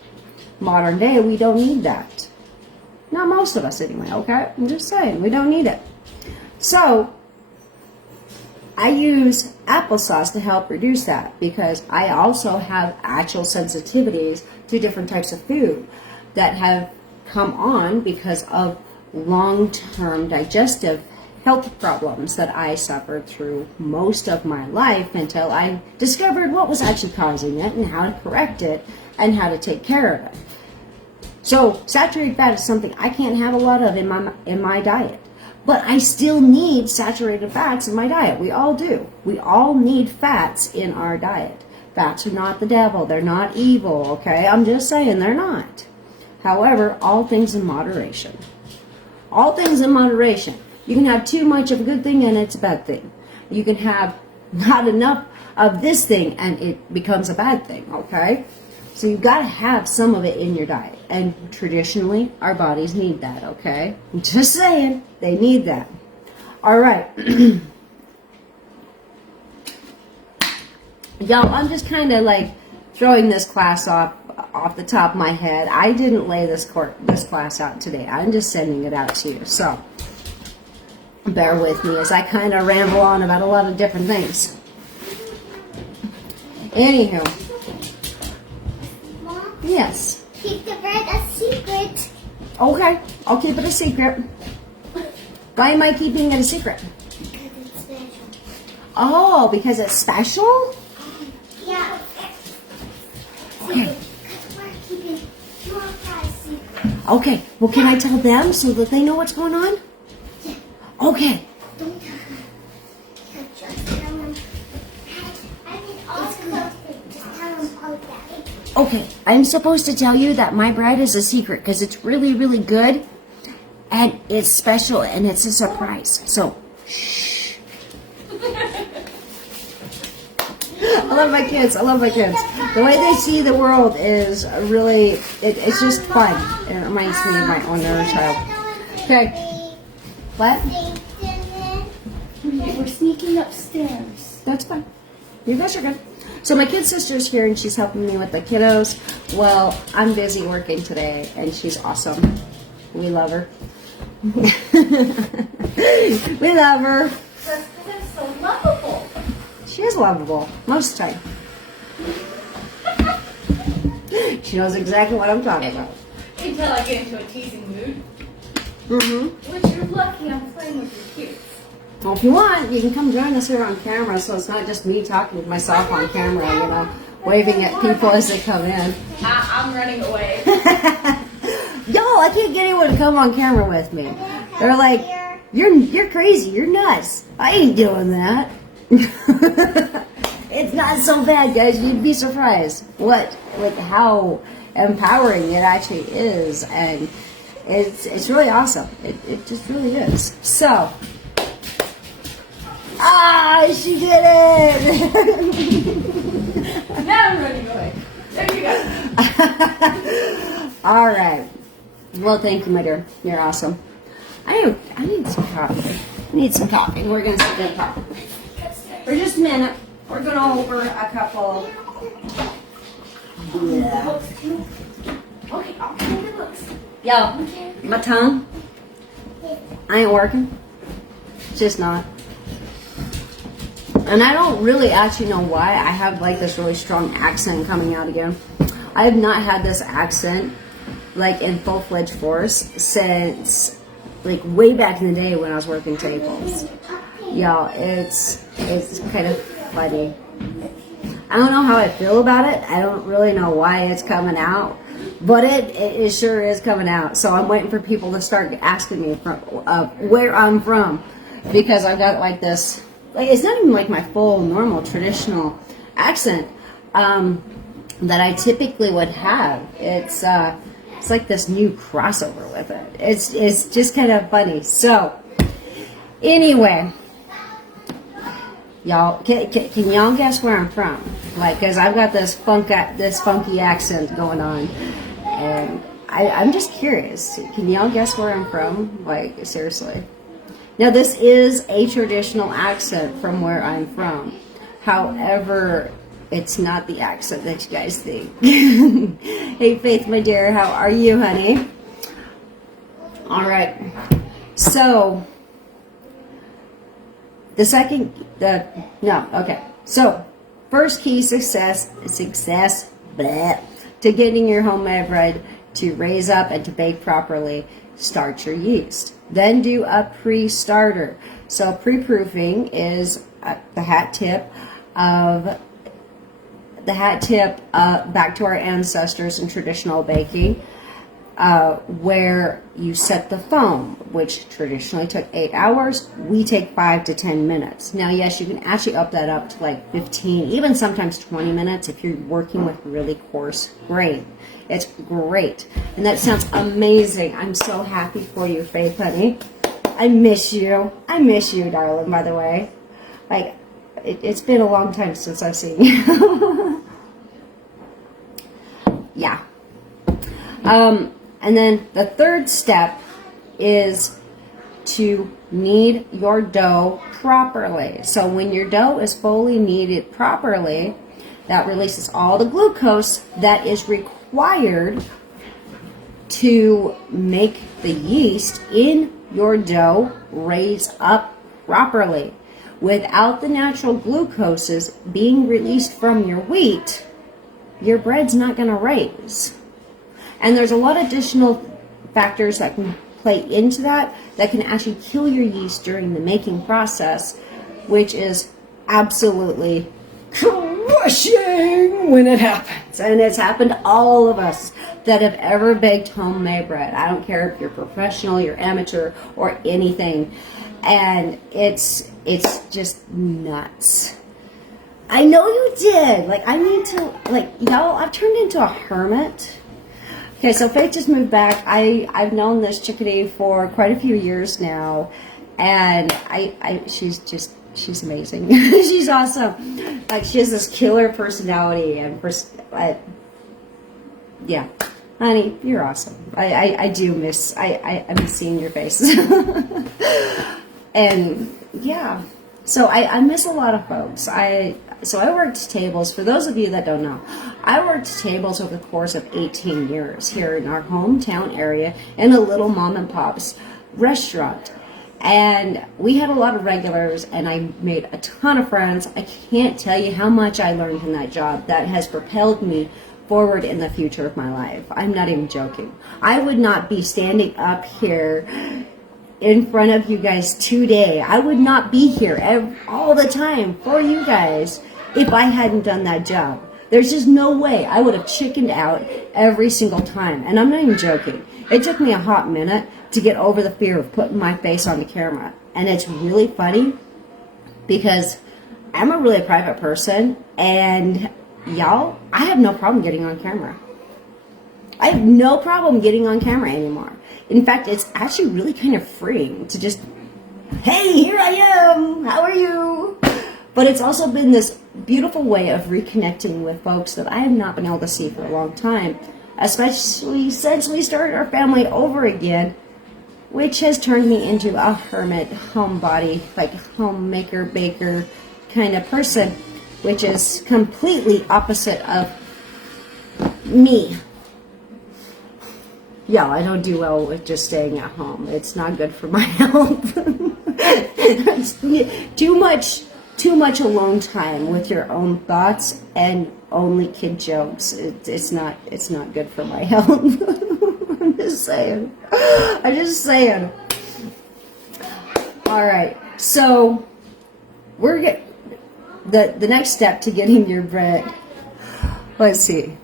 Modern day, we don't need that. Not most of us anyway, okay? I'm just saying, we don't need it. So, I use applesauce to help reduce that because I also have actual sensitivities to different types of food that have come on because of long-term digestive health problems that I suffered through most of my life until I discovered what was actually causing it and how to correct it and how to take care of it. So saturated fat is something I can't have a lot of in my diet. But I still need saturated fats in my diet. We all do. We all need fats in our diet. Fats are not the devil. They're not evil, okay? I'm just saying they're not. However, all things in moderation. All things in moderation. You can have too much of a good thing and it's a bad thing. You can have not enough of this thing and it becomes a bad thing, okay? So you've got to have some of it in your diet. And traditionally, our bodies need that, okay? I'm just saying, they need that. All right. Y'all, I'm just kind of like throwing this class off the top of my head. I didn't lay this class out today. I'm just sending it out to you. So bear with me as I kind of ramble on about a lot of different things. Anywho. Mom, Yes. keep the bird a secret. Okay, I'll keep it a secret. Why am I keeping it a secret? Because it's special. Oh, because it's special? Yeah. Okay. Because we're keeping your prize secret. Okay, well, can I tell them so that they know what's going on? Yeah. Okay. Don't tell them. Yeah, just tell them. I mean, also, just tell them all that. Okay, I'm supposed to tell you that my bread is a secret because it's really, really good and it's special and it's a surprise. So, shh. I love my kids. I love my kids. The way they see the world is really, it's just fun. It reminds me of my own inner child. Okay. What? We're sneaking upstairs. That's fine. You guys are good. So my kid sister's here and she's helping me with the kiddos. Well, I'm busy working today and she's awesome. We love her. We love her. That's so lovable. She is lovable most of the time. She knows exactly what I'm talking about. Until I get into a teasing mood. Mm-hmm. Which you're lucky I'm playing with your kids. Well, if you want, you can come join us here on camera so it's not just me talking to myself on camera, you know, waving at people as they come in. I'm running away. Yo, I can't get anyone to come on camera with me. They're like, you're crazy, you're nuts. I ain't doing that. It's not so bad, guys. You'd be surprised how empowering it actually is, and it's really awesome. It just really is. So. Ah, she did it! Now I'm running away. There you go. All right. Well, thank you, my dear. You're awesome. I need some coffee. I need some coffee. We're going to sit and talk. For just a minute, we're going to over a couple. Yeah. Okay, I'll clean the books. Yo, my tongue, I ain't working. It's just not. And I don't really actually know why I have like this really strong accent coming out again. I have not had this accent like in full-fledged force since like way back in the day when I was working tables. Y'all, it's kind of funny. I don't know how I feel about it. I don't really know why it's coming out, but it sure is coming out. So I'm waiting for people to start asking me where I'm from, because I've got like this. Like, it's not even like my full normal traditional accent that I typically would have. It's like this new crossover with it. It's just kind of funny. So anyway, y'all, can y'all guess where I'm from? Like, cause I've got this funky accent going on, and I'm just curious. Can y'all guess where I'm from? Like, seriously. Now, this is a traditional accent from where I'm from. However, it's not the accent that you guys think. Hey, Faith, my dear, how are you, honey? All right. So, So, first key success, bleh, to getting your homemade bread to raise up and to bake properly, start your yeast. Then do a pre-starter. So pre-proofing is the hat tip back to our ancestors in traditional baking, where you set the foam, which traditionally took 8 hours. We take 5 to 10 minutes. Now, yes, you can actually up that up to like 15, even sometimes 20 minutes if you're working with really coarse grain. It's great. And that sounds amazing. I'm so happy for you, Faith, honey. I miss you. I miss you, darling, by the way. Like, it's been a long time since I've seen you. Yeah. And then the third step is to knead your dough properly. So when your dough is fully kneaded properly, that releases all the glucose that is required to make the yeast in your dough raise up properly. Without the natural glucoses being released from your wheat, your bread's not going to raise. And there's a lot of additional factors that can play into that can actually kill your yeast during the making process, which is absolutely crushing when it happens. And it's happened to all of us that have ever baked homemade bread. I don't care if you're professional, you're amateur, or anything. And it's just nuts. I know you did. Like, I need to, like, y'all, I've turned into a hermit. Okay, so Faith just moved back. I've known this chickadee for quite a few years now, and she's amazing. She's awesome. Like, she has this killer personality, and yeah, honey, you're awesome. I do miss I miss seeing your face, and yeah. So I miss a lot of folks. So I worked tables. For those of you that don't know, I worked tables over the course of 18 years here in our hometown area in a little mom and pop's restaurant. And we had a lot of regulars, and I made a ton of friends. I can't tell you how much I learned in that job that has propelled me forward in the future of my life. I'm not even joking. I would not be standing up here in front of you guys today. I would not be here all the time for you guys if I hadn't done that job. There's just no way I would have chickened out every single time. And I'm not even joking. It took me a hot minute to get over the fear of putting my face on the camera. And it's really funny because I'm a really private person, and y'all, I have no problem getting on camera. I have no problem getting on camera anymore. In fact, it's actually really kind of freeing to just, hey, here I am, how are you? But it's also been this beautiful way of reconnecting with folks that I have not been able to see for a long time, especially since we started our family over again, which has turned me into a hermit, homebody, like homemaker, baker kind of person, which is completely opposite of me. Yeah, I don't do well with just staying at home. It's not good for my health. It's too much alone time with your own thoughts and only kid jokes. It's not good for my health. I'm just saying. All right, so the next step to getting your bread. Let's see.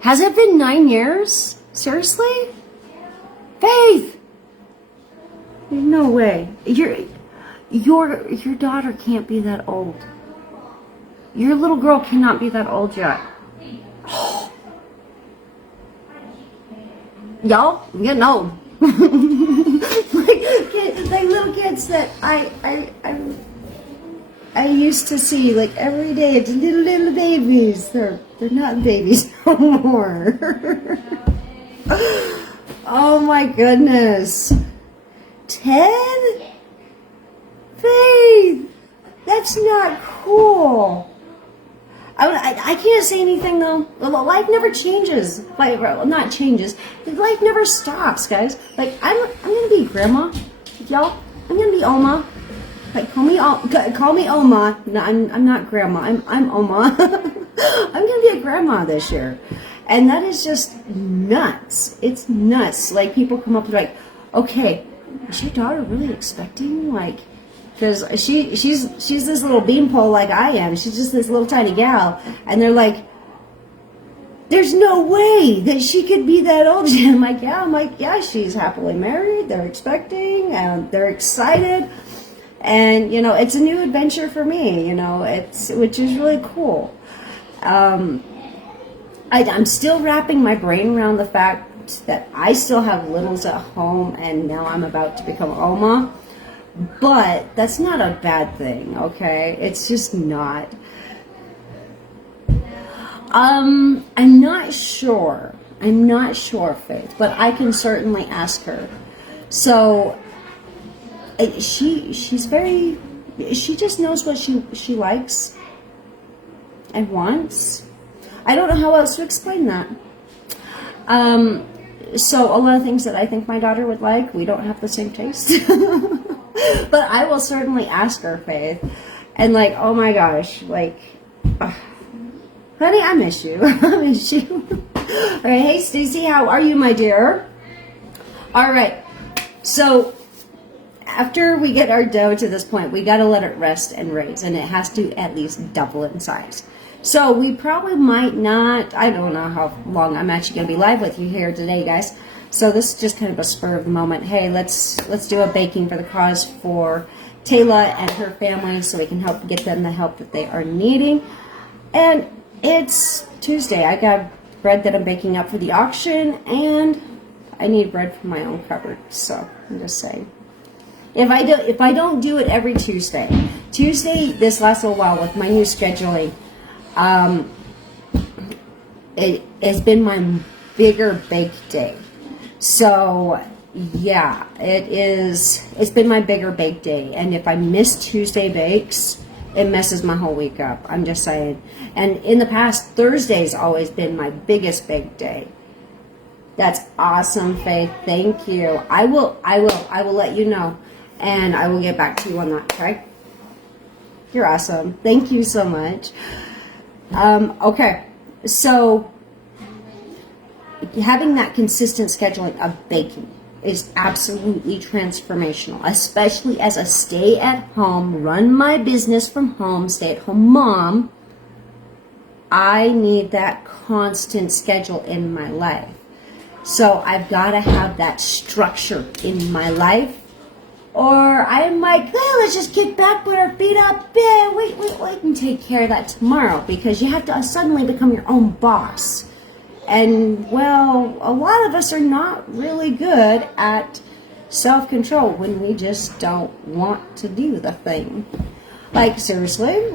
Has it been 9 years? Seriously? Faith! No way. Your daughter can't be that old. Your little girl cannot be that old yet. Y'all, I'm getting old. like little kids that I used to see like every day. It's little babies. They're not babies no more. Oh my goodness. 10? That's not cool. I can't say anything though. Life never changes. Like, not changes. Life never stops, guys. Like, I'm gonna be grandma, y'all. I'm gonna be Oma. Like, call me Oma. No, I'm not grandma. I'm Oma. I'm gonna be a grandma this year, and that is just nuts. It's nuts. Like, people come up to like, okay, is your daughter really expecting? Like, because she's this little beanpole like I am. She's just this little tiny gal, and they're like, there's no way that she could be that old. I'm like, yeah, she's happily married. They're expecting, and they're excited, and it's a new adventure for me. Which is really cool. I'm still wrapping my brain around the fact that I still have littles at home, and now I'm about to become Oma. But that's not a bad thing, okay? It's just not. I'm not sure, Faith, but I can certainly ask her. So, she just knows what she likes and wants. I don't know how else to explain that. So a lot of things that I think my daughter would like, we don't have the same taste. But I will certainly ask her, Faith. And like, oh my gosh, like, honey, I miss you. I miss you. All right, hey Stacy, how are you, my dear? All right, so after we get our dough to this point, we got to let it rest and raise, and it has to at least double in size. So we probably might not, I don't know how long I'm actually going to be live with you here today, guys. So this is just kind of a spur of the moment. Hey, let's do a baking for the cause for Tyla and her family so we can help get them the help that they are needing. And it's Tuesday. I got bread that I'm baking up for the auction, and I need bread from my own cupboard. So I'm just saying. If I don't do it every Tuesday this last little while with my new scheduling, it has been my bigger bake day. So yeah, it's been my bigger bake day, and if I miss Tuesday bakes, it messes my whole week up. I'm just saying. And in the past, Thursday's always been my biggest bake day. That's awesome, Faith. Thank you. I will let you know, and I will get back to you on that, okay? You're awesome. Thank you so much. Okay, so having that consistent scheduling of baking is absolutely transformational, especially as a stay-at-home, run my business from home, stay-at-home mom. I need that constant schedule in my life. So I've got to have that structure in my life, or I'm like, well, let's just kick back, put our feet up, wait, and take care of that tomorrow, because you have to suddenly become your own boss. And, well, a lot of us are not really good at self-control when we just don't want to do the thing. Like, seriously,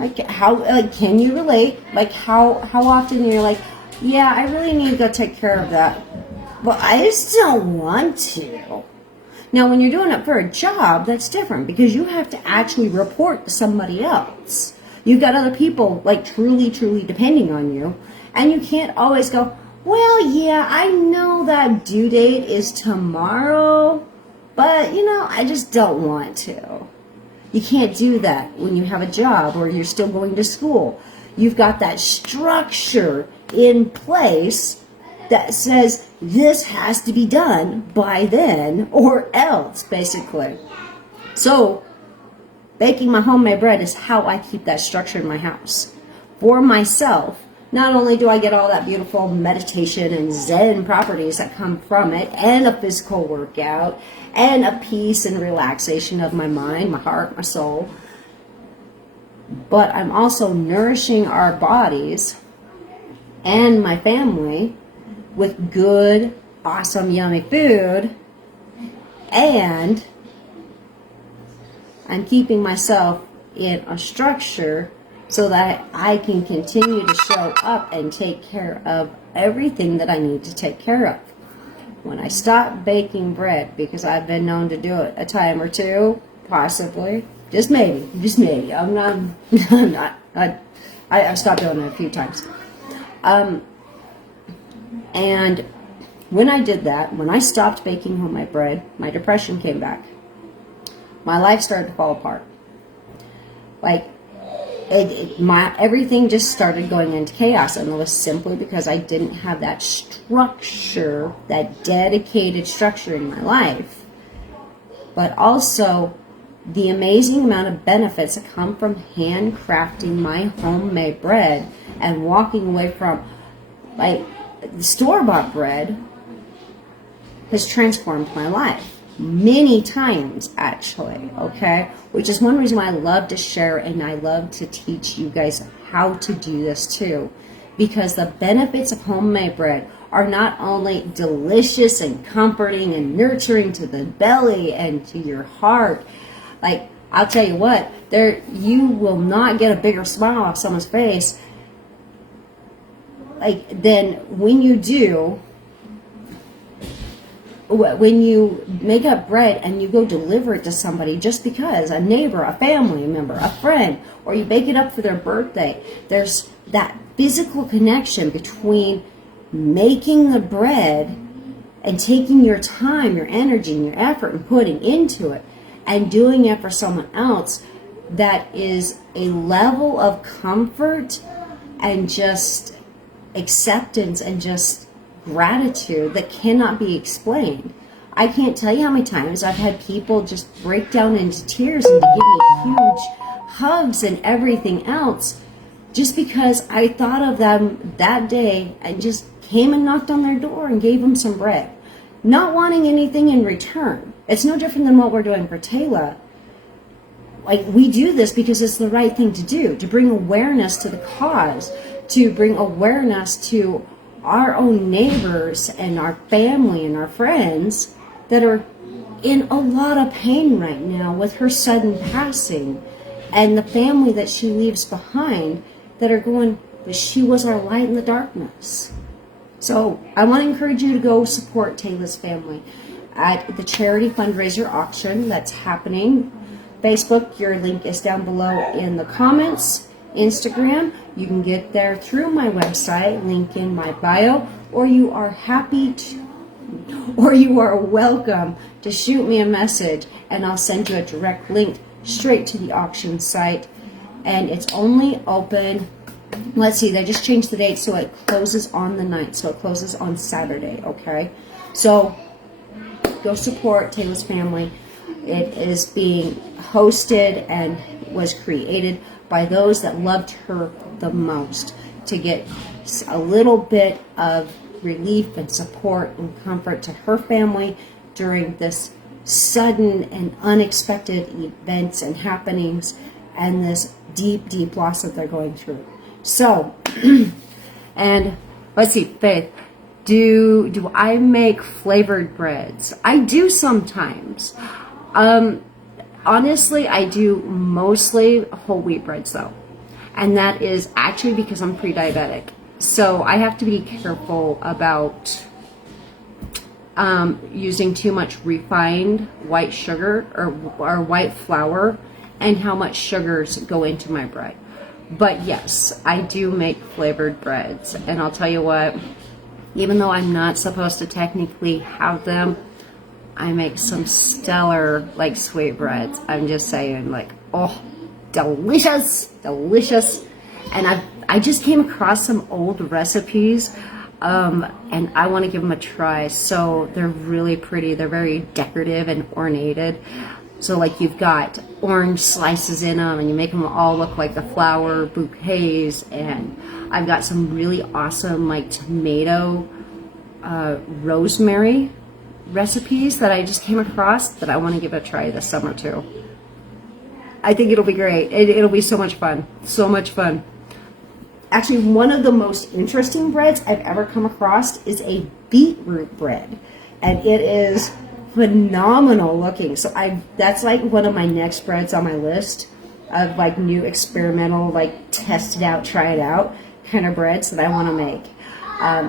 can you relate? Like, how often you're like, yeah, I really need to go take care of that, but I just don't want to. Now, when you're doing it for a job, that's different, because you have to actually report to somebody else. You've got other people, like, truly depending on you, and you can't always go, well, yeah, I know that due date is tomorrow, but, I just don't want to. You can't do that when you have a job or you're still going to school. You've got that structure in place that says this has to be done by then or else, basically. So, baking my homemade bread is how I keep that structure in my house. For myself, not only do I get all that beautiful meditation and Zen properties that come from it, and a physical workout, and a peace and relaxation of my mind, my heart, my soul, but I'm also nourishing our bodies and my family with good, awesome, yummy food, and I'm keeping myself in a structure so that I can continue to show up and take care of everything that I need to take care of. When I stop baking bread, because I've been known to do it a time or two, possibly, Just maybe. I'm not, I'm not, I've stopped doing it a few times. And when I did that, when I stopped baking homemade bread, my depression came back. My life started to fall apart. Like, everything just started going into chaos, and it was simply because I didn't have that structure, that dedicated structure in my life. But also the amazing amount of benefits that come from handcrafting my homemade bread and walking away from, like, store-bought bread has transformed my life. Many times, actually, okay? Which is one reason why I love to share and I love to teach you guys how to do this too. Because the benefits of homemade bread are not only delicious and comforting and nurturing to the belly and to your heart. Like, I'll tell you what, you will not get a bigger smile off someone's face than when you do. When you make up bread and you go deliver it to somebody, just because, a neighbor, a family member, a friend, or you bake it up for their birthday, there's that physical connection between making the bread and taking your time, your energy, and your effort and putting into it and doing it for someone else. That is a level of comfort and just acceptance and just gratitude that cannot be explained. I can't tell you how many times I've had people just break down into tears and to give me huge hugs and everything else just because I thought of them that day and just came and knocked on their door and gave them some bread, not wanting anything in return. It's no different than what we're doing for Tyla. Like, we do this because it's the right thing to do, to bring awareness to the cause, to bring awareness to our own neighbors and our family and our friends that are in a lot of pain right now with her sudden passing, and the family that she leaves behind that are going, but she was our light in the darkness. So I want to encourage you to go support Tyla's family at the charity fundraiser auction that's happening. Facebook, your link is down below in the comments. Instagram, you can get there through my website, link in my bio, or you are welcome to shoot me a message and I'll send you a direct link straight to the auction site. And it's only open, let's see, they just changed the date, so it closes on the 9th, so it closes on Saturday, okay? So go support Tyla's family. It is being hosted and was created by those that loved her the most, to get a little bit of relief and support and comfort to her family during this sudden and unexpected events and happenings and this deep, deep loss that they're going through. So, and let's see, Faith, do I make flavored breads? I do sometimes. Honestly, I do mostly whole wheat breads though. And that is actually because I'm pre-diabetic. So I have to be careful about using too much refined white sugar or white flour and how much sugars go into my bread. But yes, I do make flavored breads. And I'll tell you what, even though I'm not supposed to technically have them, I make some stellar, like, sweetbreads. I'm just saying, like, oh, delicious, delicious. And I just came across some old recipes, and I want to give them a try. So they're really pretty. They're very decorative and ornated. So, like, you've got orange slices in them, and you make them all look like the flower bouquets. And I've got some really awesome, like, tomato rosemary recipes that I just came across that I want to give it a try this summer too. I think it'll be great. It'll be so much fun. So much fun. Actually, one of the most interesting breads I've ever come across is a beetroot bread. And it is phenomenal looking. So that's like one of my next breads on my list of like new experimental, like test it out, try it out kind of breads that I want to make.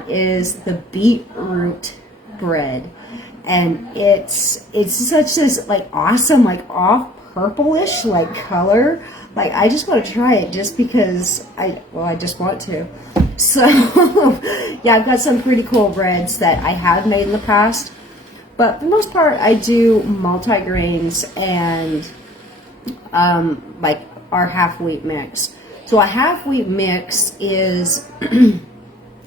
Is the beetroot bread. And it's such this like awesome, like off purplish like color. Like I just want to try it just because I just want to. So yeah, I've got some pretty cool breads that I have made in the past, but for the most part I do multi-grains and like our half wheat mix. So a half wheat mix is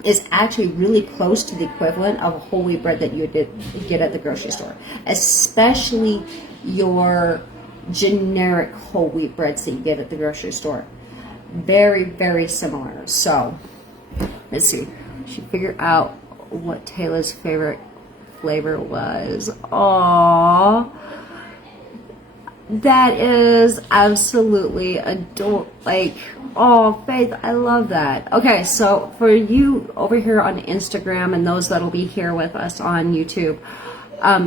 is actually really close to the equivalent of a whole wheat bread that you get at the grocery store, especially your generic whole wheat breads that you get at the grocery store. Very, very similar. So let's see. She figured out what Taylor's favorite flavor was. Aww. That is absolutely like, oh, Faith, I love that. Okay, so for you over here on Instagram and those that'll be here with us on YouTube,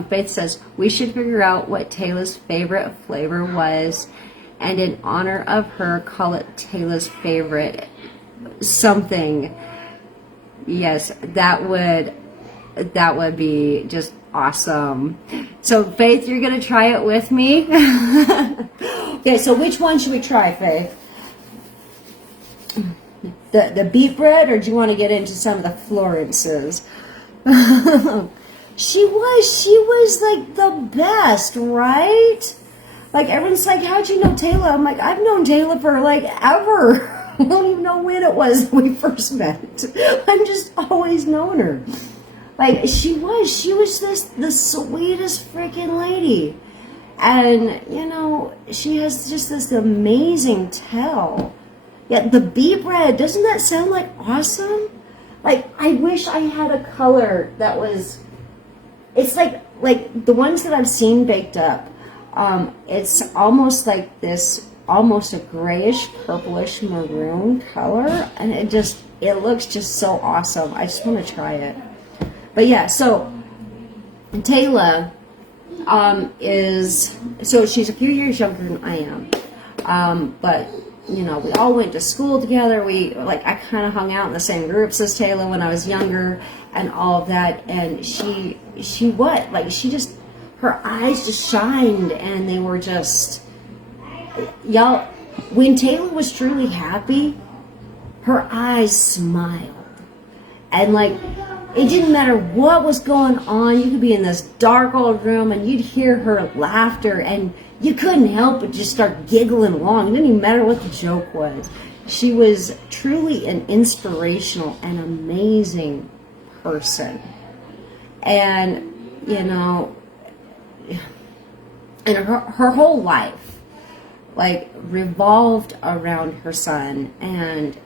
Faith says, we should figure out what Taylor's favorite flavor was, and in honor of her, call it Taylor's favorite something. Yes, that would be just awesome. So Faith, you're gonna try it with me. Okay, so which one should we try, Faith? The beet bread, or do you want to get into some of the Florences? She was like the best, right? Like everyone's like, how'd you know Tyla? I'm like, I've known Tyla for like ever. I don't even know when it was we first met. I've just always known her. Like she was the sweetest freaking lady. And you know, she has just this amazing tell. Yeah, the bee bread, doesn't that sound like awesome? Like I wish I had a color that was, it's like the ones that I've seen baked up. It's almost like this, almost a grayish, purplish maroon color, and it looks just so awesome. I just want to try it. But yeah, so Tyla she's a few years younger than I am, but you know, we all went to school together. I kind of hung out in the same groups as Tyla when I was younger and all of that. And her eyes just shined, and they were just, y'all, when Tyla was truly happy, her eyes smiled. And like, it didn't matter what was going on. You could be in this dark old room and you'd hear her laughter, and you couldn't help but just start giggling along. It didn't even matter what the joke was. She was truly an inspirational and amazing person. And, you know, and her whole life, like, revolved around her son. And,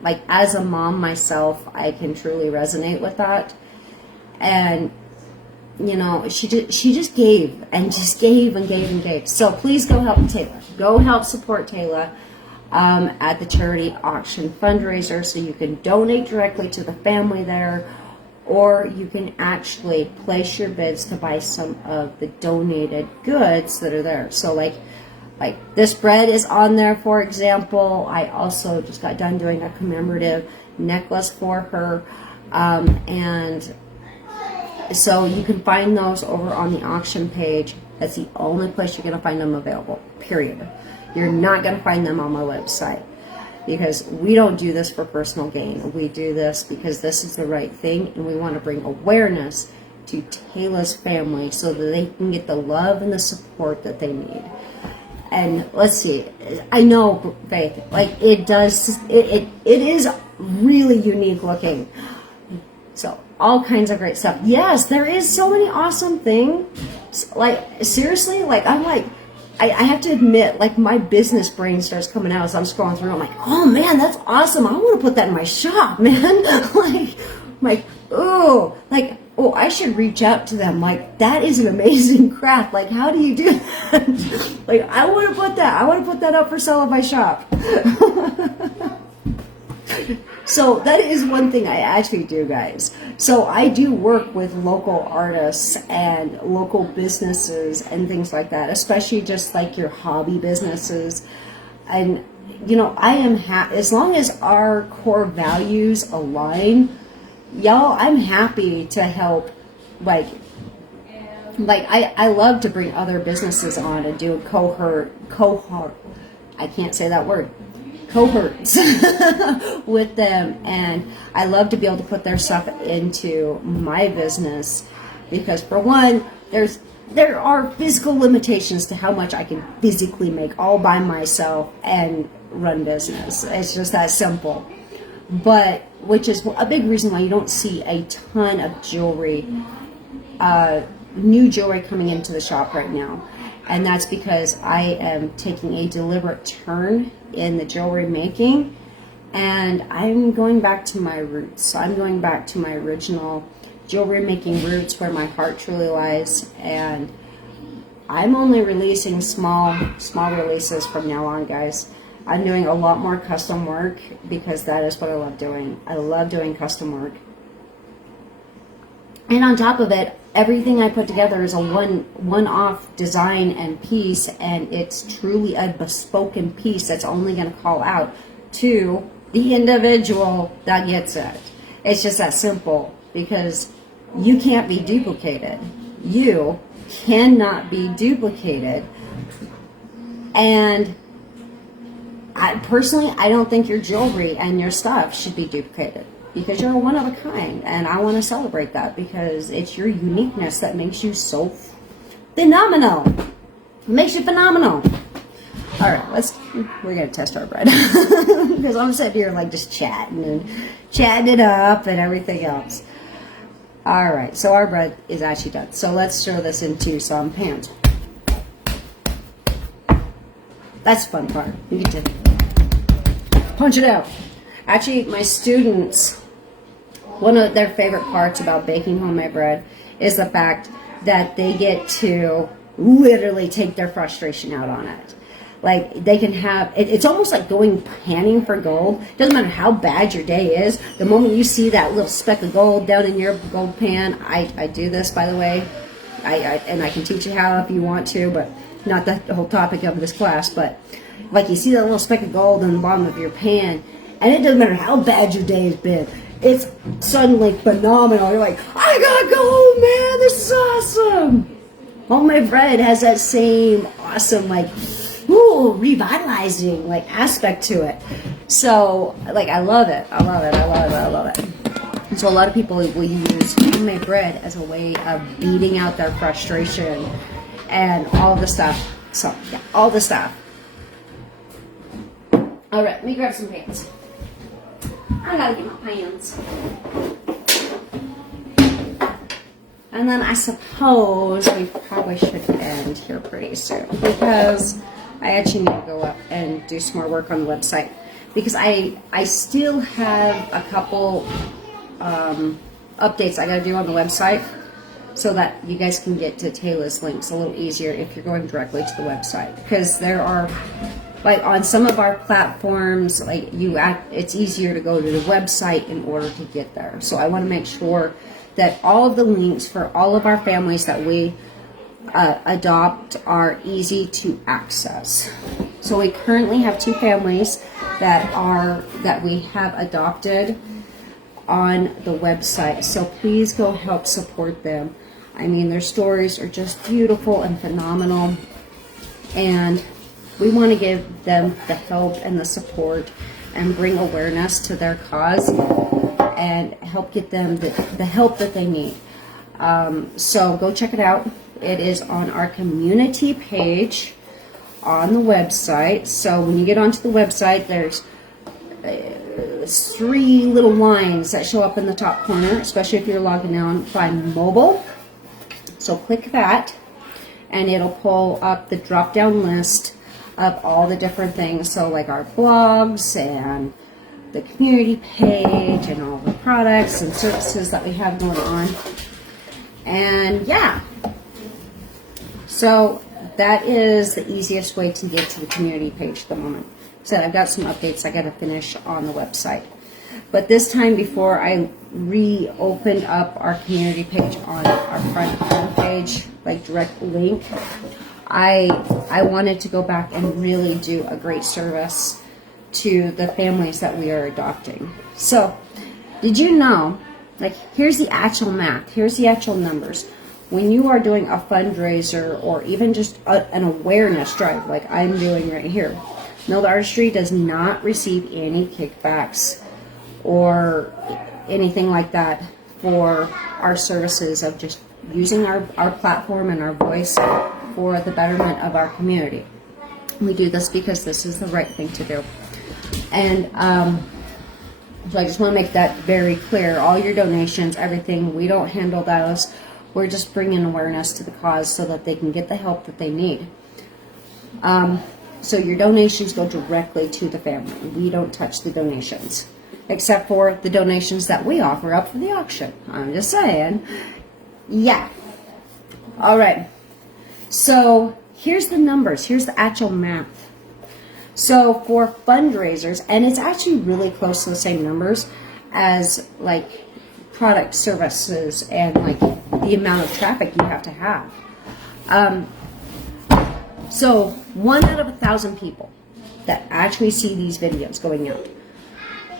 like, as a mom myself, I can truly resonate with that. And, you know, she just gave and just gave and gave and gave. So please go help Tyla. Go help support Tyla at the charity auction fundraiser, so you can donate directly to the family there, or you can actually place your bids to buy some of the donated goods that are there. So like this bread is on there, for example. I also just got done doing a commemorative necklace for her, and so you can find those over on the auction page. That's the only place you're going to find them available, period. You're not going to find them on my website, because we don't do this for personal gain. We do this because this is the right thing, and we want to bring awareness to Tyla's family so that they can get the love and the support that they need. And let's see, I know, Faith, like it is really unique looking. So all kinds of great stuff. Yes, there is so many awesome things. Like seriously, like I'm like, I have to admit, like my business brain starts coming out as I'm scrolling through. I'm like, oh man, that's awesome. I want to put that in my shop, man. Oh, I should reach out to them. Like, that is an amazing craft. Like, how do you do that? Like, I want to put that up for sale in my shop. So that is one thing I actually do, guys. So I do work with local artists and local businesses and things like that, especially just like your hobby businesses. And, you know, I am as long as our core values align, y'all, I'm happy to help, like, like I love to bring other businesses on and do cohort. I can't say that word. Cohorts with them, and I love to be able to put their stuff into my business because, for one, there are physical limitations to how much I can physically make all by myself and run business. It's just that simple. But which is a big reason why you don't see a ton of jewelry, new jewelry coming into the shop right now. And that's because I am taking a deliberate turn in the jewelry making, and I'm going back to my roots. So I'm going back to my original jewelry making roots where my heart truly lies, and I'm only releasing small releases from now on, guys. I'm doing a lot more custom work because that is what I love doing. I love doing custom work. And on top of it, everything I put together is a one-off design and piece, and it's truly a bespoken piece that's only going to call out to the individual that gets it. It's just that simple, because you can't be duplicated. You cannot be duplicated. And I don't think your jewelry and your stuff should be duplicated, because you're one of a kind, and I want to celebrate that because it's your uniqueness that makes you so phenomenal. It makes you phenomenal. All right, we're gonna test our bread because I'm sitting here like just chatting it up and everything else. All right, so our bread is actually done. So let's throw this into some pans. That's the fun part. You get to punch it out. Actually, my students, one of their favorite parts about baking homemade bread is the fact that they get to literally take their frustration out on it. Like, they can have, it's almost like going panning for gold. Doesn't matter how bad your day is. The moment you see that little speck of gold down in your gold pan, I do this, by the way. And I can teach you how if you want to, but not the whole topic of this class. But, like, you see that little speck of gold in the bottom of your pan, and it doesn't matter how bad your day has been. It's suddenly phenomenal. You're like, I gotta go, man. This is awesome. Homemade bread has that same awesome, like, revitalizing, like, aspect to it. So, like, I love it. I love it. And so a lot of people will use homemade bread as a way of beating out their frustration and all the stuff. So, yeah, all the stuff. All right, let me grab some pans. I gotta get my pans. And then I suppose we probably should end here pretty soon, because I actually need to go up and do some more work on the website, because I still have a couple updates I gotta do on the website so that you guys can get to Tyla's links a little easier if you're going directly to the website, because there are, like, on some of our platforms, like, it's easier to go to the website in order to get there. So I want to make sure that all of the links for all of our families that we adopt are easy to access. So we currently have 2 families that we have adopted on the website. So please go help support them. I mean, their stories are just beautiful and phenomenal, and we want to give them the help and the support and bring awareness to their cause and help get them the help that they need. So go check it out. It is on our community page on the website. So when you get onto the website, there's 3 little lines that show up in the top corner, especially if you're logging on by mobile. So click that, and it'll pull up the drop-down list of all the different things. So, like, our blogs and the community page and all the products and services that we have going on. And yeah, so that is the easiest way to get to the community page at the moment. So I've got some updates I got to finish on the website. But this time, before I reopened up our community page on our front homepage, like direct link, I wanted to go back and really do a great service to the families that we are adopting. So, did you know, like, here's the actual math, here's the actual numbers. when you are doing a fundraiser or even just an awareness drive like I'm doing right here, Milled Artistry does not receive any kickbacks or anything like that for our services of just using our platform and our voice for the betterment of our community. We do this because this is the right thing to do. And so I just want to make that very clear. All your donations, everything, we don't handle those. We're just bringing awareness to the cause so that they can get the help that they need. So your donations go directly to the family. We don't touch the donations, except for the donations that we offer up for the auction. I'm just saying. Yeah. All right. So here's the numbers. Here's the actual math. So for fundraisers, and it's actually really close to the same numbers as like product services and like the amount of traffic you have to have. So 1 out of 1,000 people that actually see these videos going out.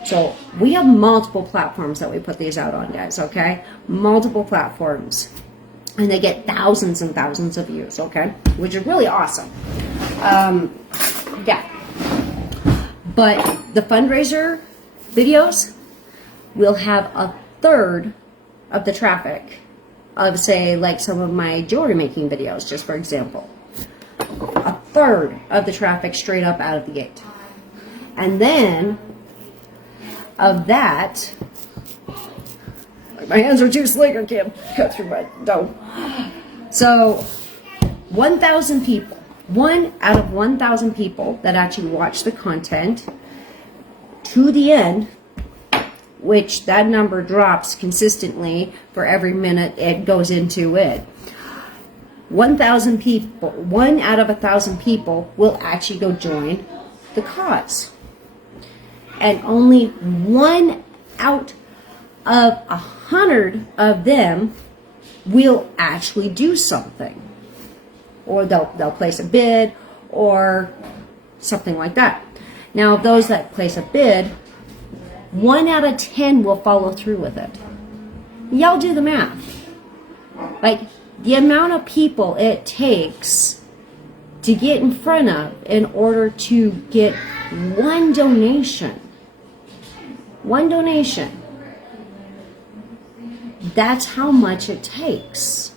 So we have multiple platforms that we put these out on, guys, okay? Multiple platforms. And they get thousands and thousands of views, okay? Which is really awesome. Yeah. But the fundraiser videos will have a third of the traffic of, say, like some of my jewelry making videos, just for example. A third of the traffic straight up out of the gate. And then, of that, my hands are too slick, I can't cut through my dough. So, 1,000 people, 1 out of 1,000 people that actually watch the content to the end, which that number drops consistently for every minute it goes into it. 1,000 people, 1 out of 1,000 people will actually go join the cause. And only 1 out of 100 of them will actually do something. Or they'll place a bid or something like that. Now, of those that place a bid, 1 out of 10 will follow through with it. Y'all do the math. Like, the amount of people it takes to get in front of in order to get one donation. One donation. That's how much it takes.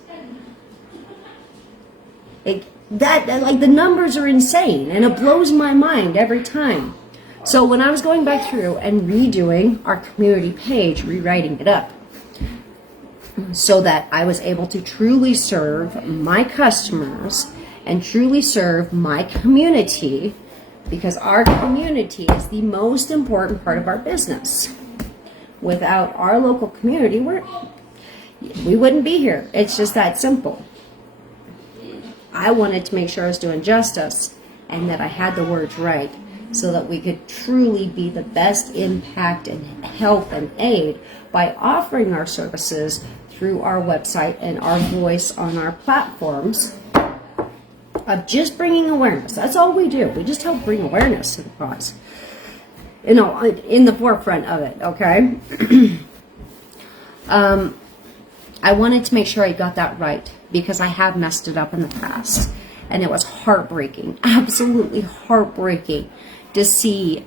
Like the numbers are insane, and it blows my mind every time. So when I was going back through and redoing our community page, rewriting it up, so that I was able to truly serve my customers and truly serve my community, because our community is the most important part of our business. Without our local community, we wouldn't be here. It's just that simple. I wanted to make sure I was doing justice and that I had the words right so that we could truly be the best impact and help and aid by offering our services through our website and our voice on our platforms of just bringing awareness. That's all we do. We just help bring awareness to the cause. You know, in the forefront of it, okay? I wanted to make sure I got that right because I have messed it up in the past. And it was heartbreaking, absolutely heartbreaking to see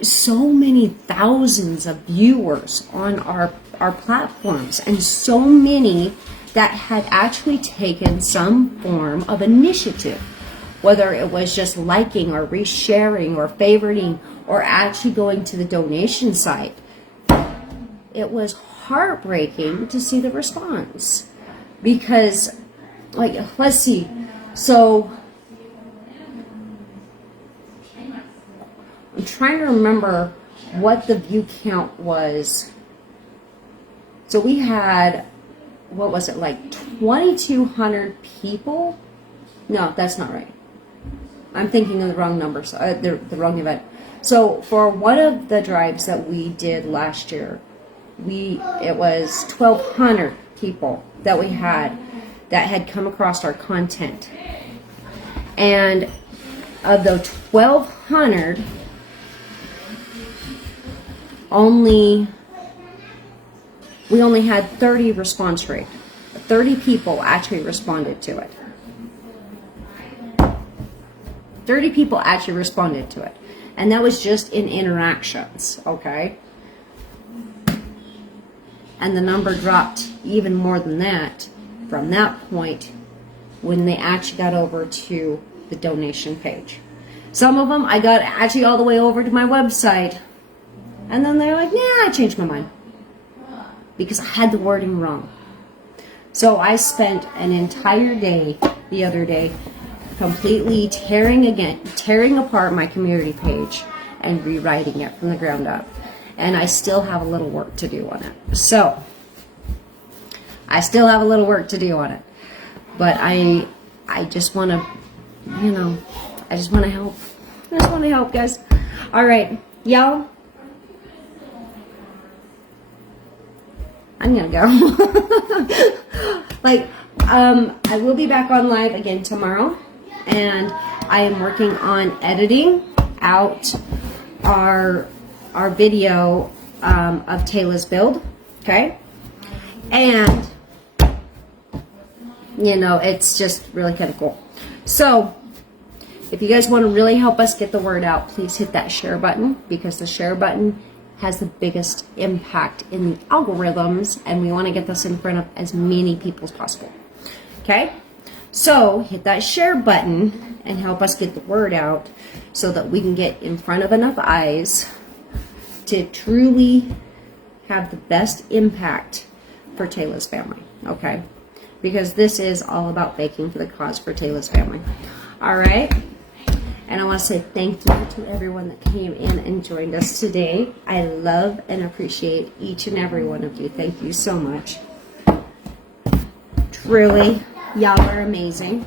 so many thousands of viewers on our platforms and so many that had actually taken some form of initiative, whether it was just liking or resharing or favoriting or actually going to the donation site. It was heartbreaking to see the response because, like, let's see, so I'm trying to remember what the view count was. So we had, what was it, like 2,200 people? No, that's not right. I'm thinking of the wrong numbers, the wrong event. So for one of the drives that we did last year, it was 1,200 people that we had that had come across our content. And of the 1,200, we only had 30 response rate. 30 people actually responded to it. 30 people actually responded to it. And that was just in interactions, okay? And the number dropped even more than that from that point when they actually got over to the donation page. Some of them I got actually all the way over to my website. And then they're like, yeah, I changed my mind. Because I had the wording wrong. So I spent an entire day the other day completely tearing apart my community page and rewriting it from the ground up. And I still have a little work to do on it. So, I still have a little work to do on it. But I just want to, I just want to help. I just want to help, guys. All right, y'all. I'm going to go. I will be back on live again tomorrow. And I am working on editing out our video of Tyla's build, okay? And, it's just really kind of cool. So, if you guys want to really help us get the word out, please hit that share button, because the share button has the biggest impact in the algorithms, and we want to get this in front of as many people as possible, okay? So, hit that share button and help us get the word out so that we can get in front of enough eyes to truly have the best impact for Tyla's family, okay? Because this is all about baking for the cause for Tyla's family. All right? And I want to say thank you to everyone that came in and joined us today. I love and appreciate each and every one of you. Thank you so much. Truly, y'all are amazing.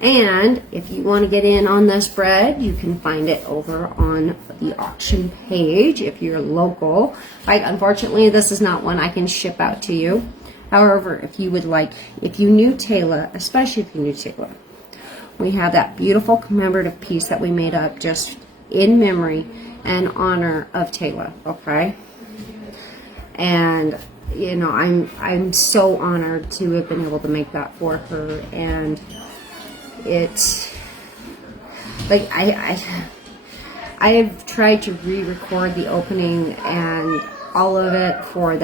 And if you want to get in on this bread, you can find it over on the auction page if you're local. Unfortunately, this is not one I can ship out to you. However, if you knew Tyla, especially if you knew Tyla, we have that beautiful commemorative piece that we made up just in memory and honor of Tyla, okay? And, I'm so honored to have been able to make that for her, and it's I've tried to re-record the opening and all of it for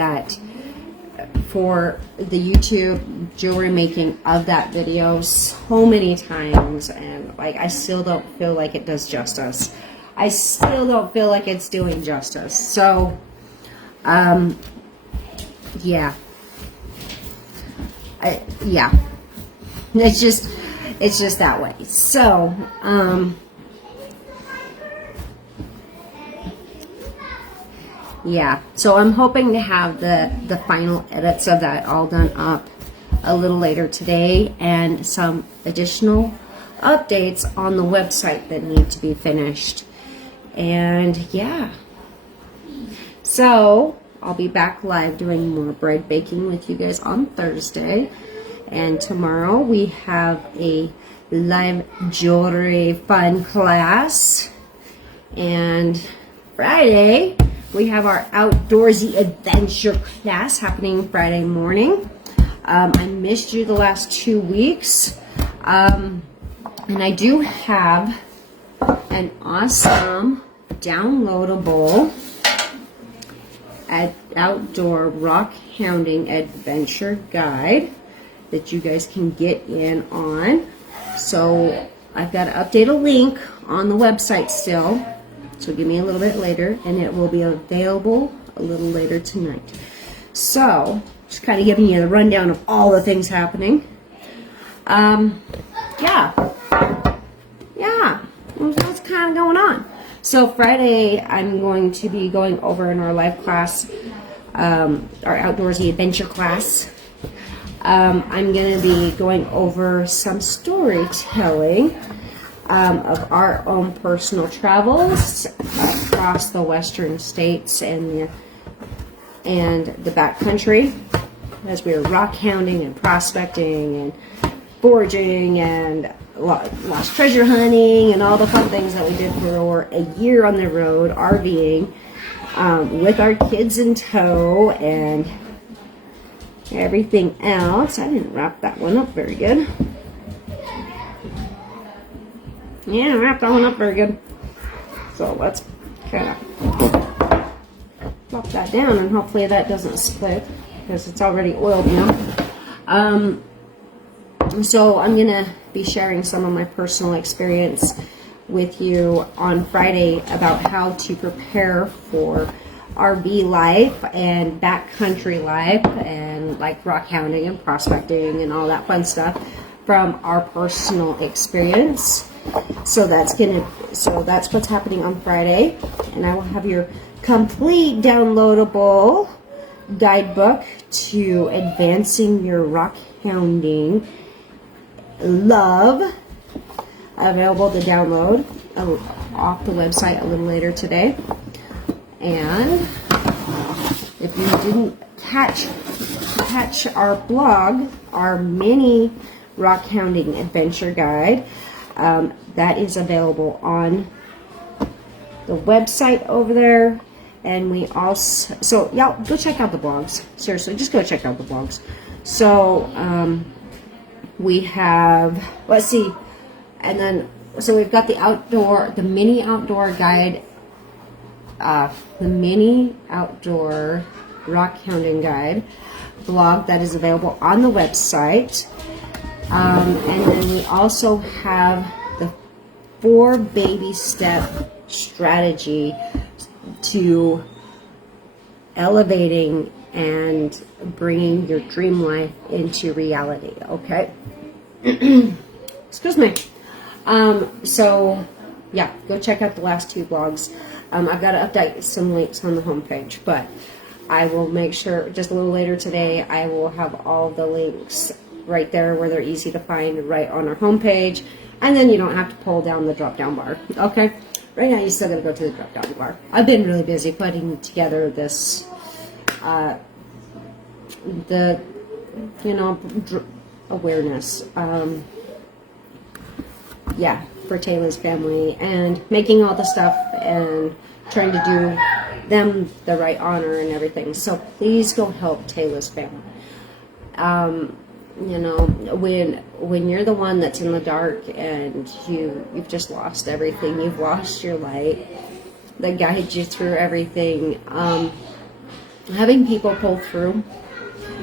the YouTube jewelry making of that video so many times, and I still don't feel like it does justice. I still don't feel like it's doing justice. So yeah. It's just that way. So, yeah. So I'm hoping to have the final edits of that all done up a little later today, and some additional updates on the website that need to be finished. And yeah. So I'll be back live doing more bread baking with you guys on Thursday. And tomorrow we have a live jewelry fun class. And Friday we have our outdoorsy adventure class happening Friday morning. I missed you the last 2 weeks. And I do have an awesome downloadable outdoor rock hounding adventure guide that you guys can get in on. So I've got to update a link on the website still, so give me a little bit later, and it will be available a little later tonight. So just kind of giving you the rundown of all the things happening. Yeah, what's kind of going on. So Friday I'm going to be going over in our live class, our outdoorsy adventure class. I'm going to be going over some storytelling of our own personal travels across the western states and the backcountry, as we were rock hounding and prospecting and foraging and lost treasure hunting and all the fun things that we did for a year on the road RVing with our kids in tow. And everything else. I didn't wrap that one up very good. Yeah, I didn't wrap that one up very good. So let's kind of plop that down, and hopefully that doesn't split because it's already oiled now. So I'm gonna be sharing some of my personal experience with you on Friday about how to prepare for RV life and backcountry life and like rock hounding and prospecting and all that fun stuff from our personal experience. So that's what's happening on Friday, and I will have your complete downloadable guidebook to advancing your rock hounding love available to download off the website a little later today. And if you didn't catch our blog, our mini rock hounding adventure guide, that is available on the website over there. And we also, so y'all go check out the blogs. Seriously, just go check out the blogs. So we have, let's see, and then so we've got the mini outdoor guide, the mini outdoor rock hounding guide blog that is available on the website. And then we also have the 4 baby step strategy to elevating and bringing your dream life into reality. Okay. Excuse me. So yeah, go check out the last 2 blogs. I've got to update some links on the homepage, but I will make sure just a little later today I will have all the links right there where they're easy to find right on our homepage, and then you don't have to pull down the drop down bar. Okay, right now you still got to go to the drop down bar. I've been really busy putting together this awareness for Tyla's family, and making all the stuff and trying to do them the right honor and everything. So please go help Tyla's family. When you're the one that's in the dark and you've just lost everything, you've lost your light that guides you through everything, having people pull through,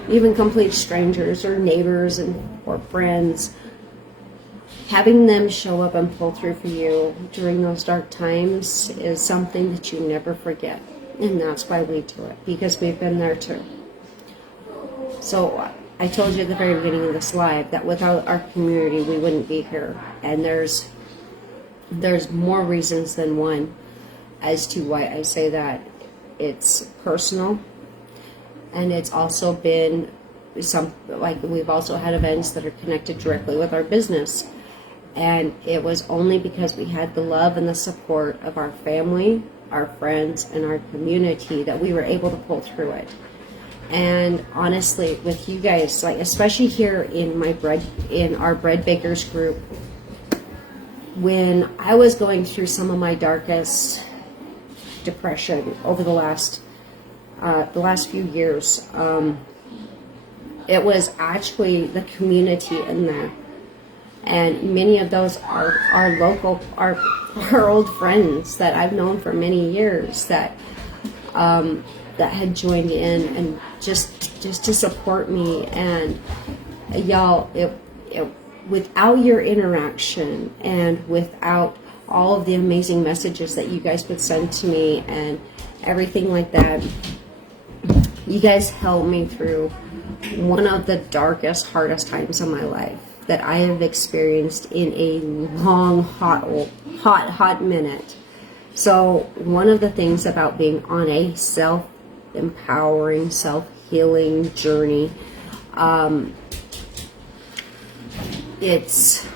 even complete strangers or neighbors or friends, having them show up and pull through for you during those dark times is something that you never forget. And that's why we do it, because we've been there too. So I told you at the very beginning of this live that without our community we wouldn't be here. And there's more reasons than one as to why I say that. It's personal, and it's also been we've also had events that are connected directly with our business. And it was only because we had the love and the support of our family, our friends, and our community that we were able to pull through it. And honestly, with you guys, like especially here in our bread bakers group, when I was going through some of my darkest depression over the last few years, it was actually the community in there. And many of those are our old friends that I've known for many years that had joined in and just to support me. And y'all, without your interaction and without all of the amazing messages that you guys would send to me and everything like that, you guys helped me through one of the darkest, hardest times of my life that I have experienced in a long, hot minute. So one of the things about being on a self-empowering, self-healing journey, it's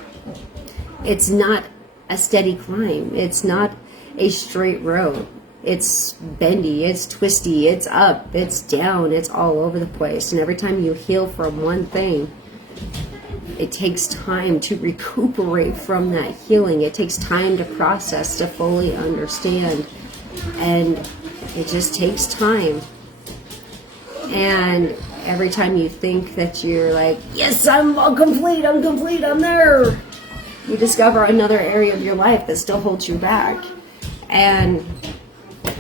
not a steady climb. It's not a straight road. It's bendy, it's twisty, it's up, it's down, it's all over the place. And every time you heal from one thing, it takes time to recuperate from that healing. It takes time to process, to fully understand. And it just takes time. And every time you think that you're like, yes, I'm all complete, I'm there, you discover another area of your life that still holds you back. And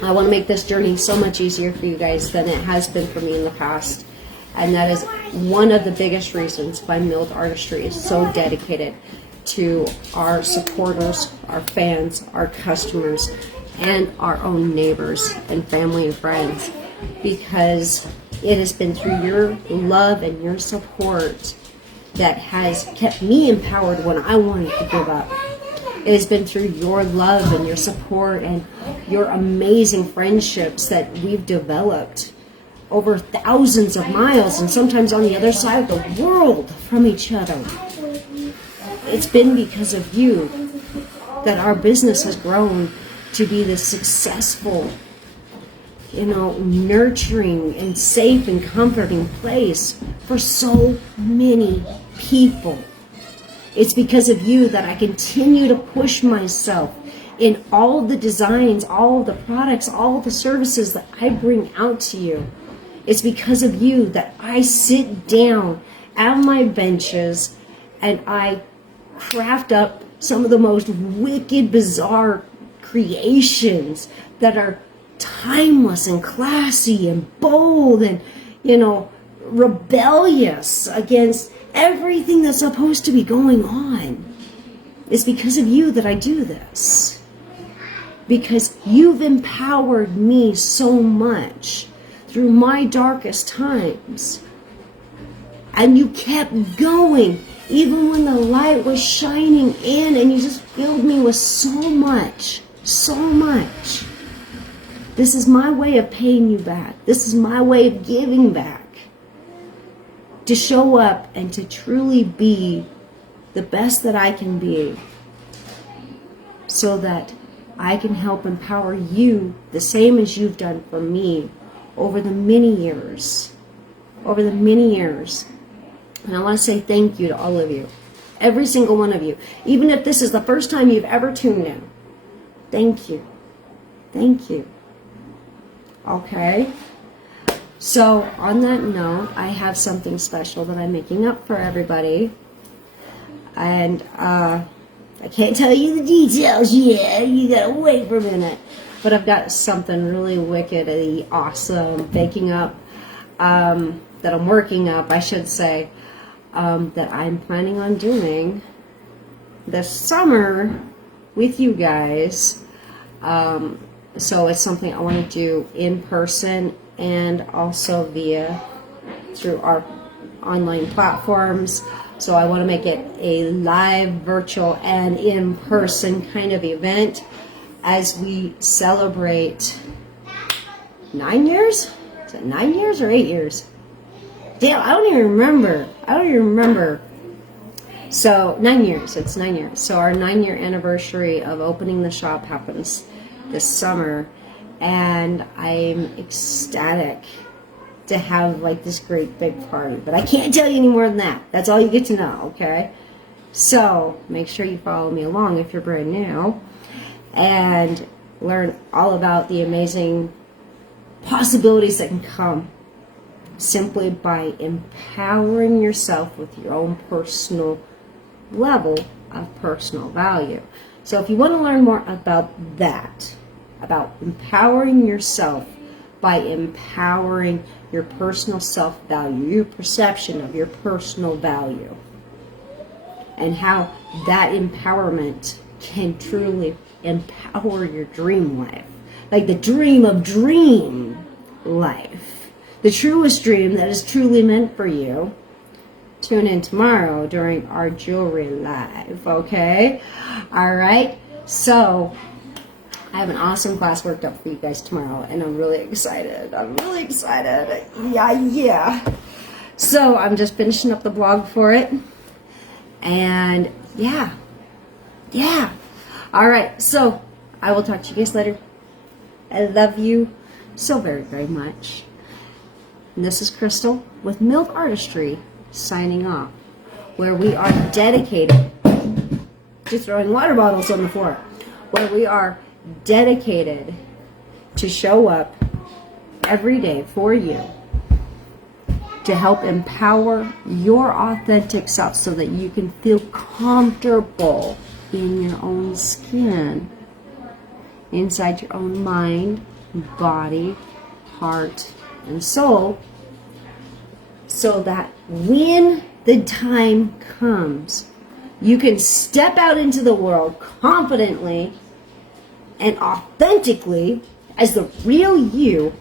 I want to make this journey so much easier for you guys than it has been for me in the past. And that is one of the biggest reasons why Milled Artistry is so dedicated to our supporters, our fans, our customers, and our own neighbors and family and friends. Because it has been through your love and your support that has kept me empowered when I wanted to give up. It has been through your love and your support and your amazing friendships that we've developed over thousands of miles and sometimes on the other side of the world from each other. It's been because of you that our business has grown to be this successful, nurturing and safe and comforting place for so many people. It's because of you that I continue to push myself in all of the designs, all of the products, all of the services that I bring out to you. It's because of you that I sit down at my benches and I craft up some of the most wicked, bizarre creations that are timeless and classy and bold and, rebellious against everything that's supposed to be going on. It's because of you that I do this. Because you've empowered me so much through my darkest times. And you kept going even when the light was shining in, and you just filled me with so much. This is my way of paying you back. This is my way of giving back. To show up and to truly be the best that I can be, so that I can help empower you the same as you've done for me over the many years. And I want to say thank you to all of you. Every single one of you. Even if this is the first time you've ever tuned in. Thank you. Okay? So, on that note, I have something special that I'm making up for everybody. And, I can't tell you the details yet. You gotta wait for a minute. But I've got something really wicked, awesome, baking up, that I'm working up, I should say, that I'm planning on doing this summer with you guys. So it's something I want to do in person and also through our online platforms. So I want to make it a live, virtual, and in-person kind of event as we celebrate 9 years? Is it 9 years or 8 years? Damn, I don't even remember. So 9 years. It's 9 years. So our 9-year anniversary of opening the shop happens this summer, and I'm ecstatic to have this great big party. But I can't tell you any more than that. That's all you get to know, okay? So make sure you follow me along if you're brand new and learn all about the amazing possibilities that can come simply by empowering yourself with your own personal level of personal value. So if you want to learn more about that, about empowering yourself by empowering your personal self-value, your perception of your personal value, and how that empowerment can truly empower your dream life, like the dream of dream life, the truest dream that is truly meant for you. Tune in tomorrow during our jewelry live, okay? All right, so I have an awesome class worked up for you guys tomorrow, and I'm really excited. Yeah. So I'm just finishing up the blog for it, and yeah. All right, so I will talk to you guys later. I love you so very, very much. And this is Crystal with Milled Artistry signing off, where we are dedicated to throwing water bottles on the floor, where we are dedicated to show up every day for you to help empower your authentic self so that you can feel comfortable in your own skin, inside your own mind, body, heart, and soul, so that when the time comes, you can step out into the world confidently and authentically as the real you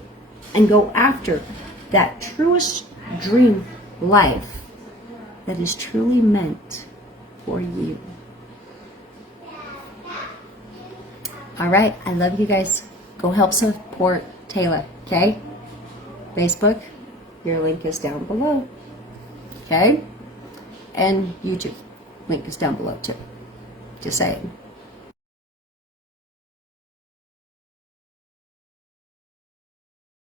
and go after that truest dream life that is truly meant for you. All right, I love you guys. Go help support Tyla, okay? Facebook, your link is down below, okay? And YouTube, link is down below too. Just saying.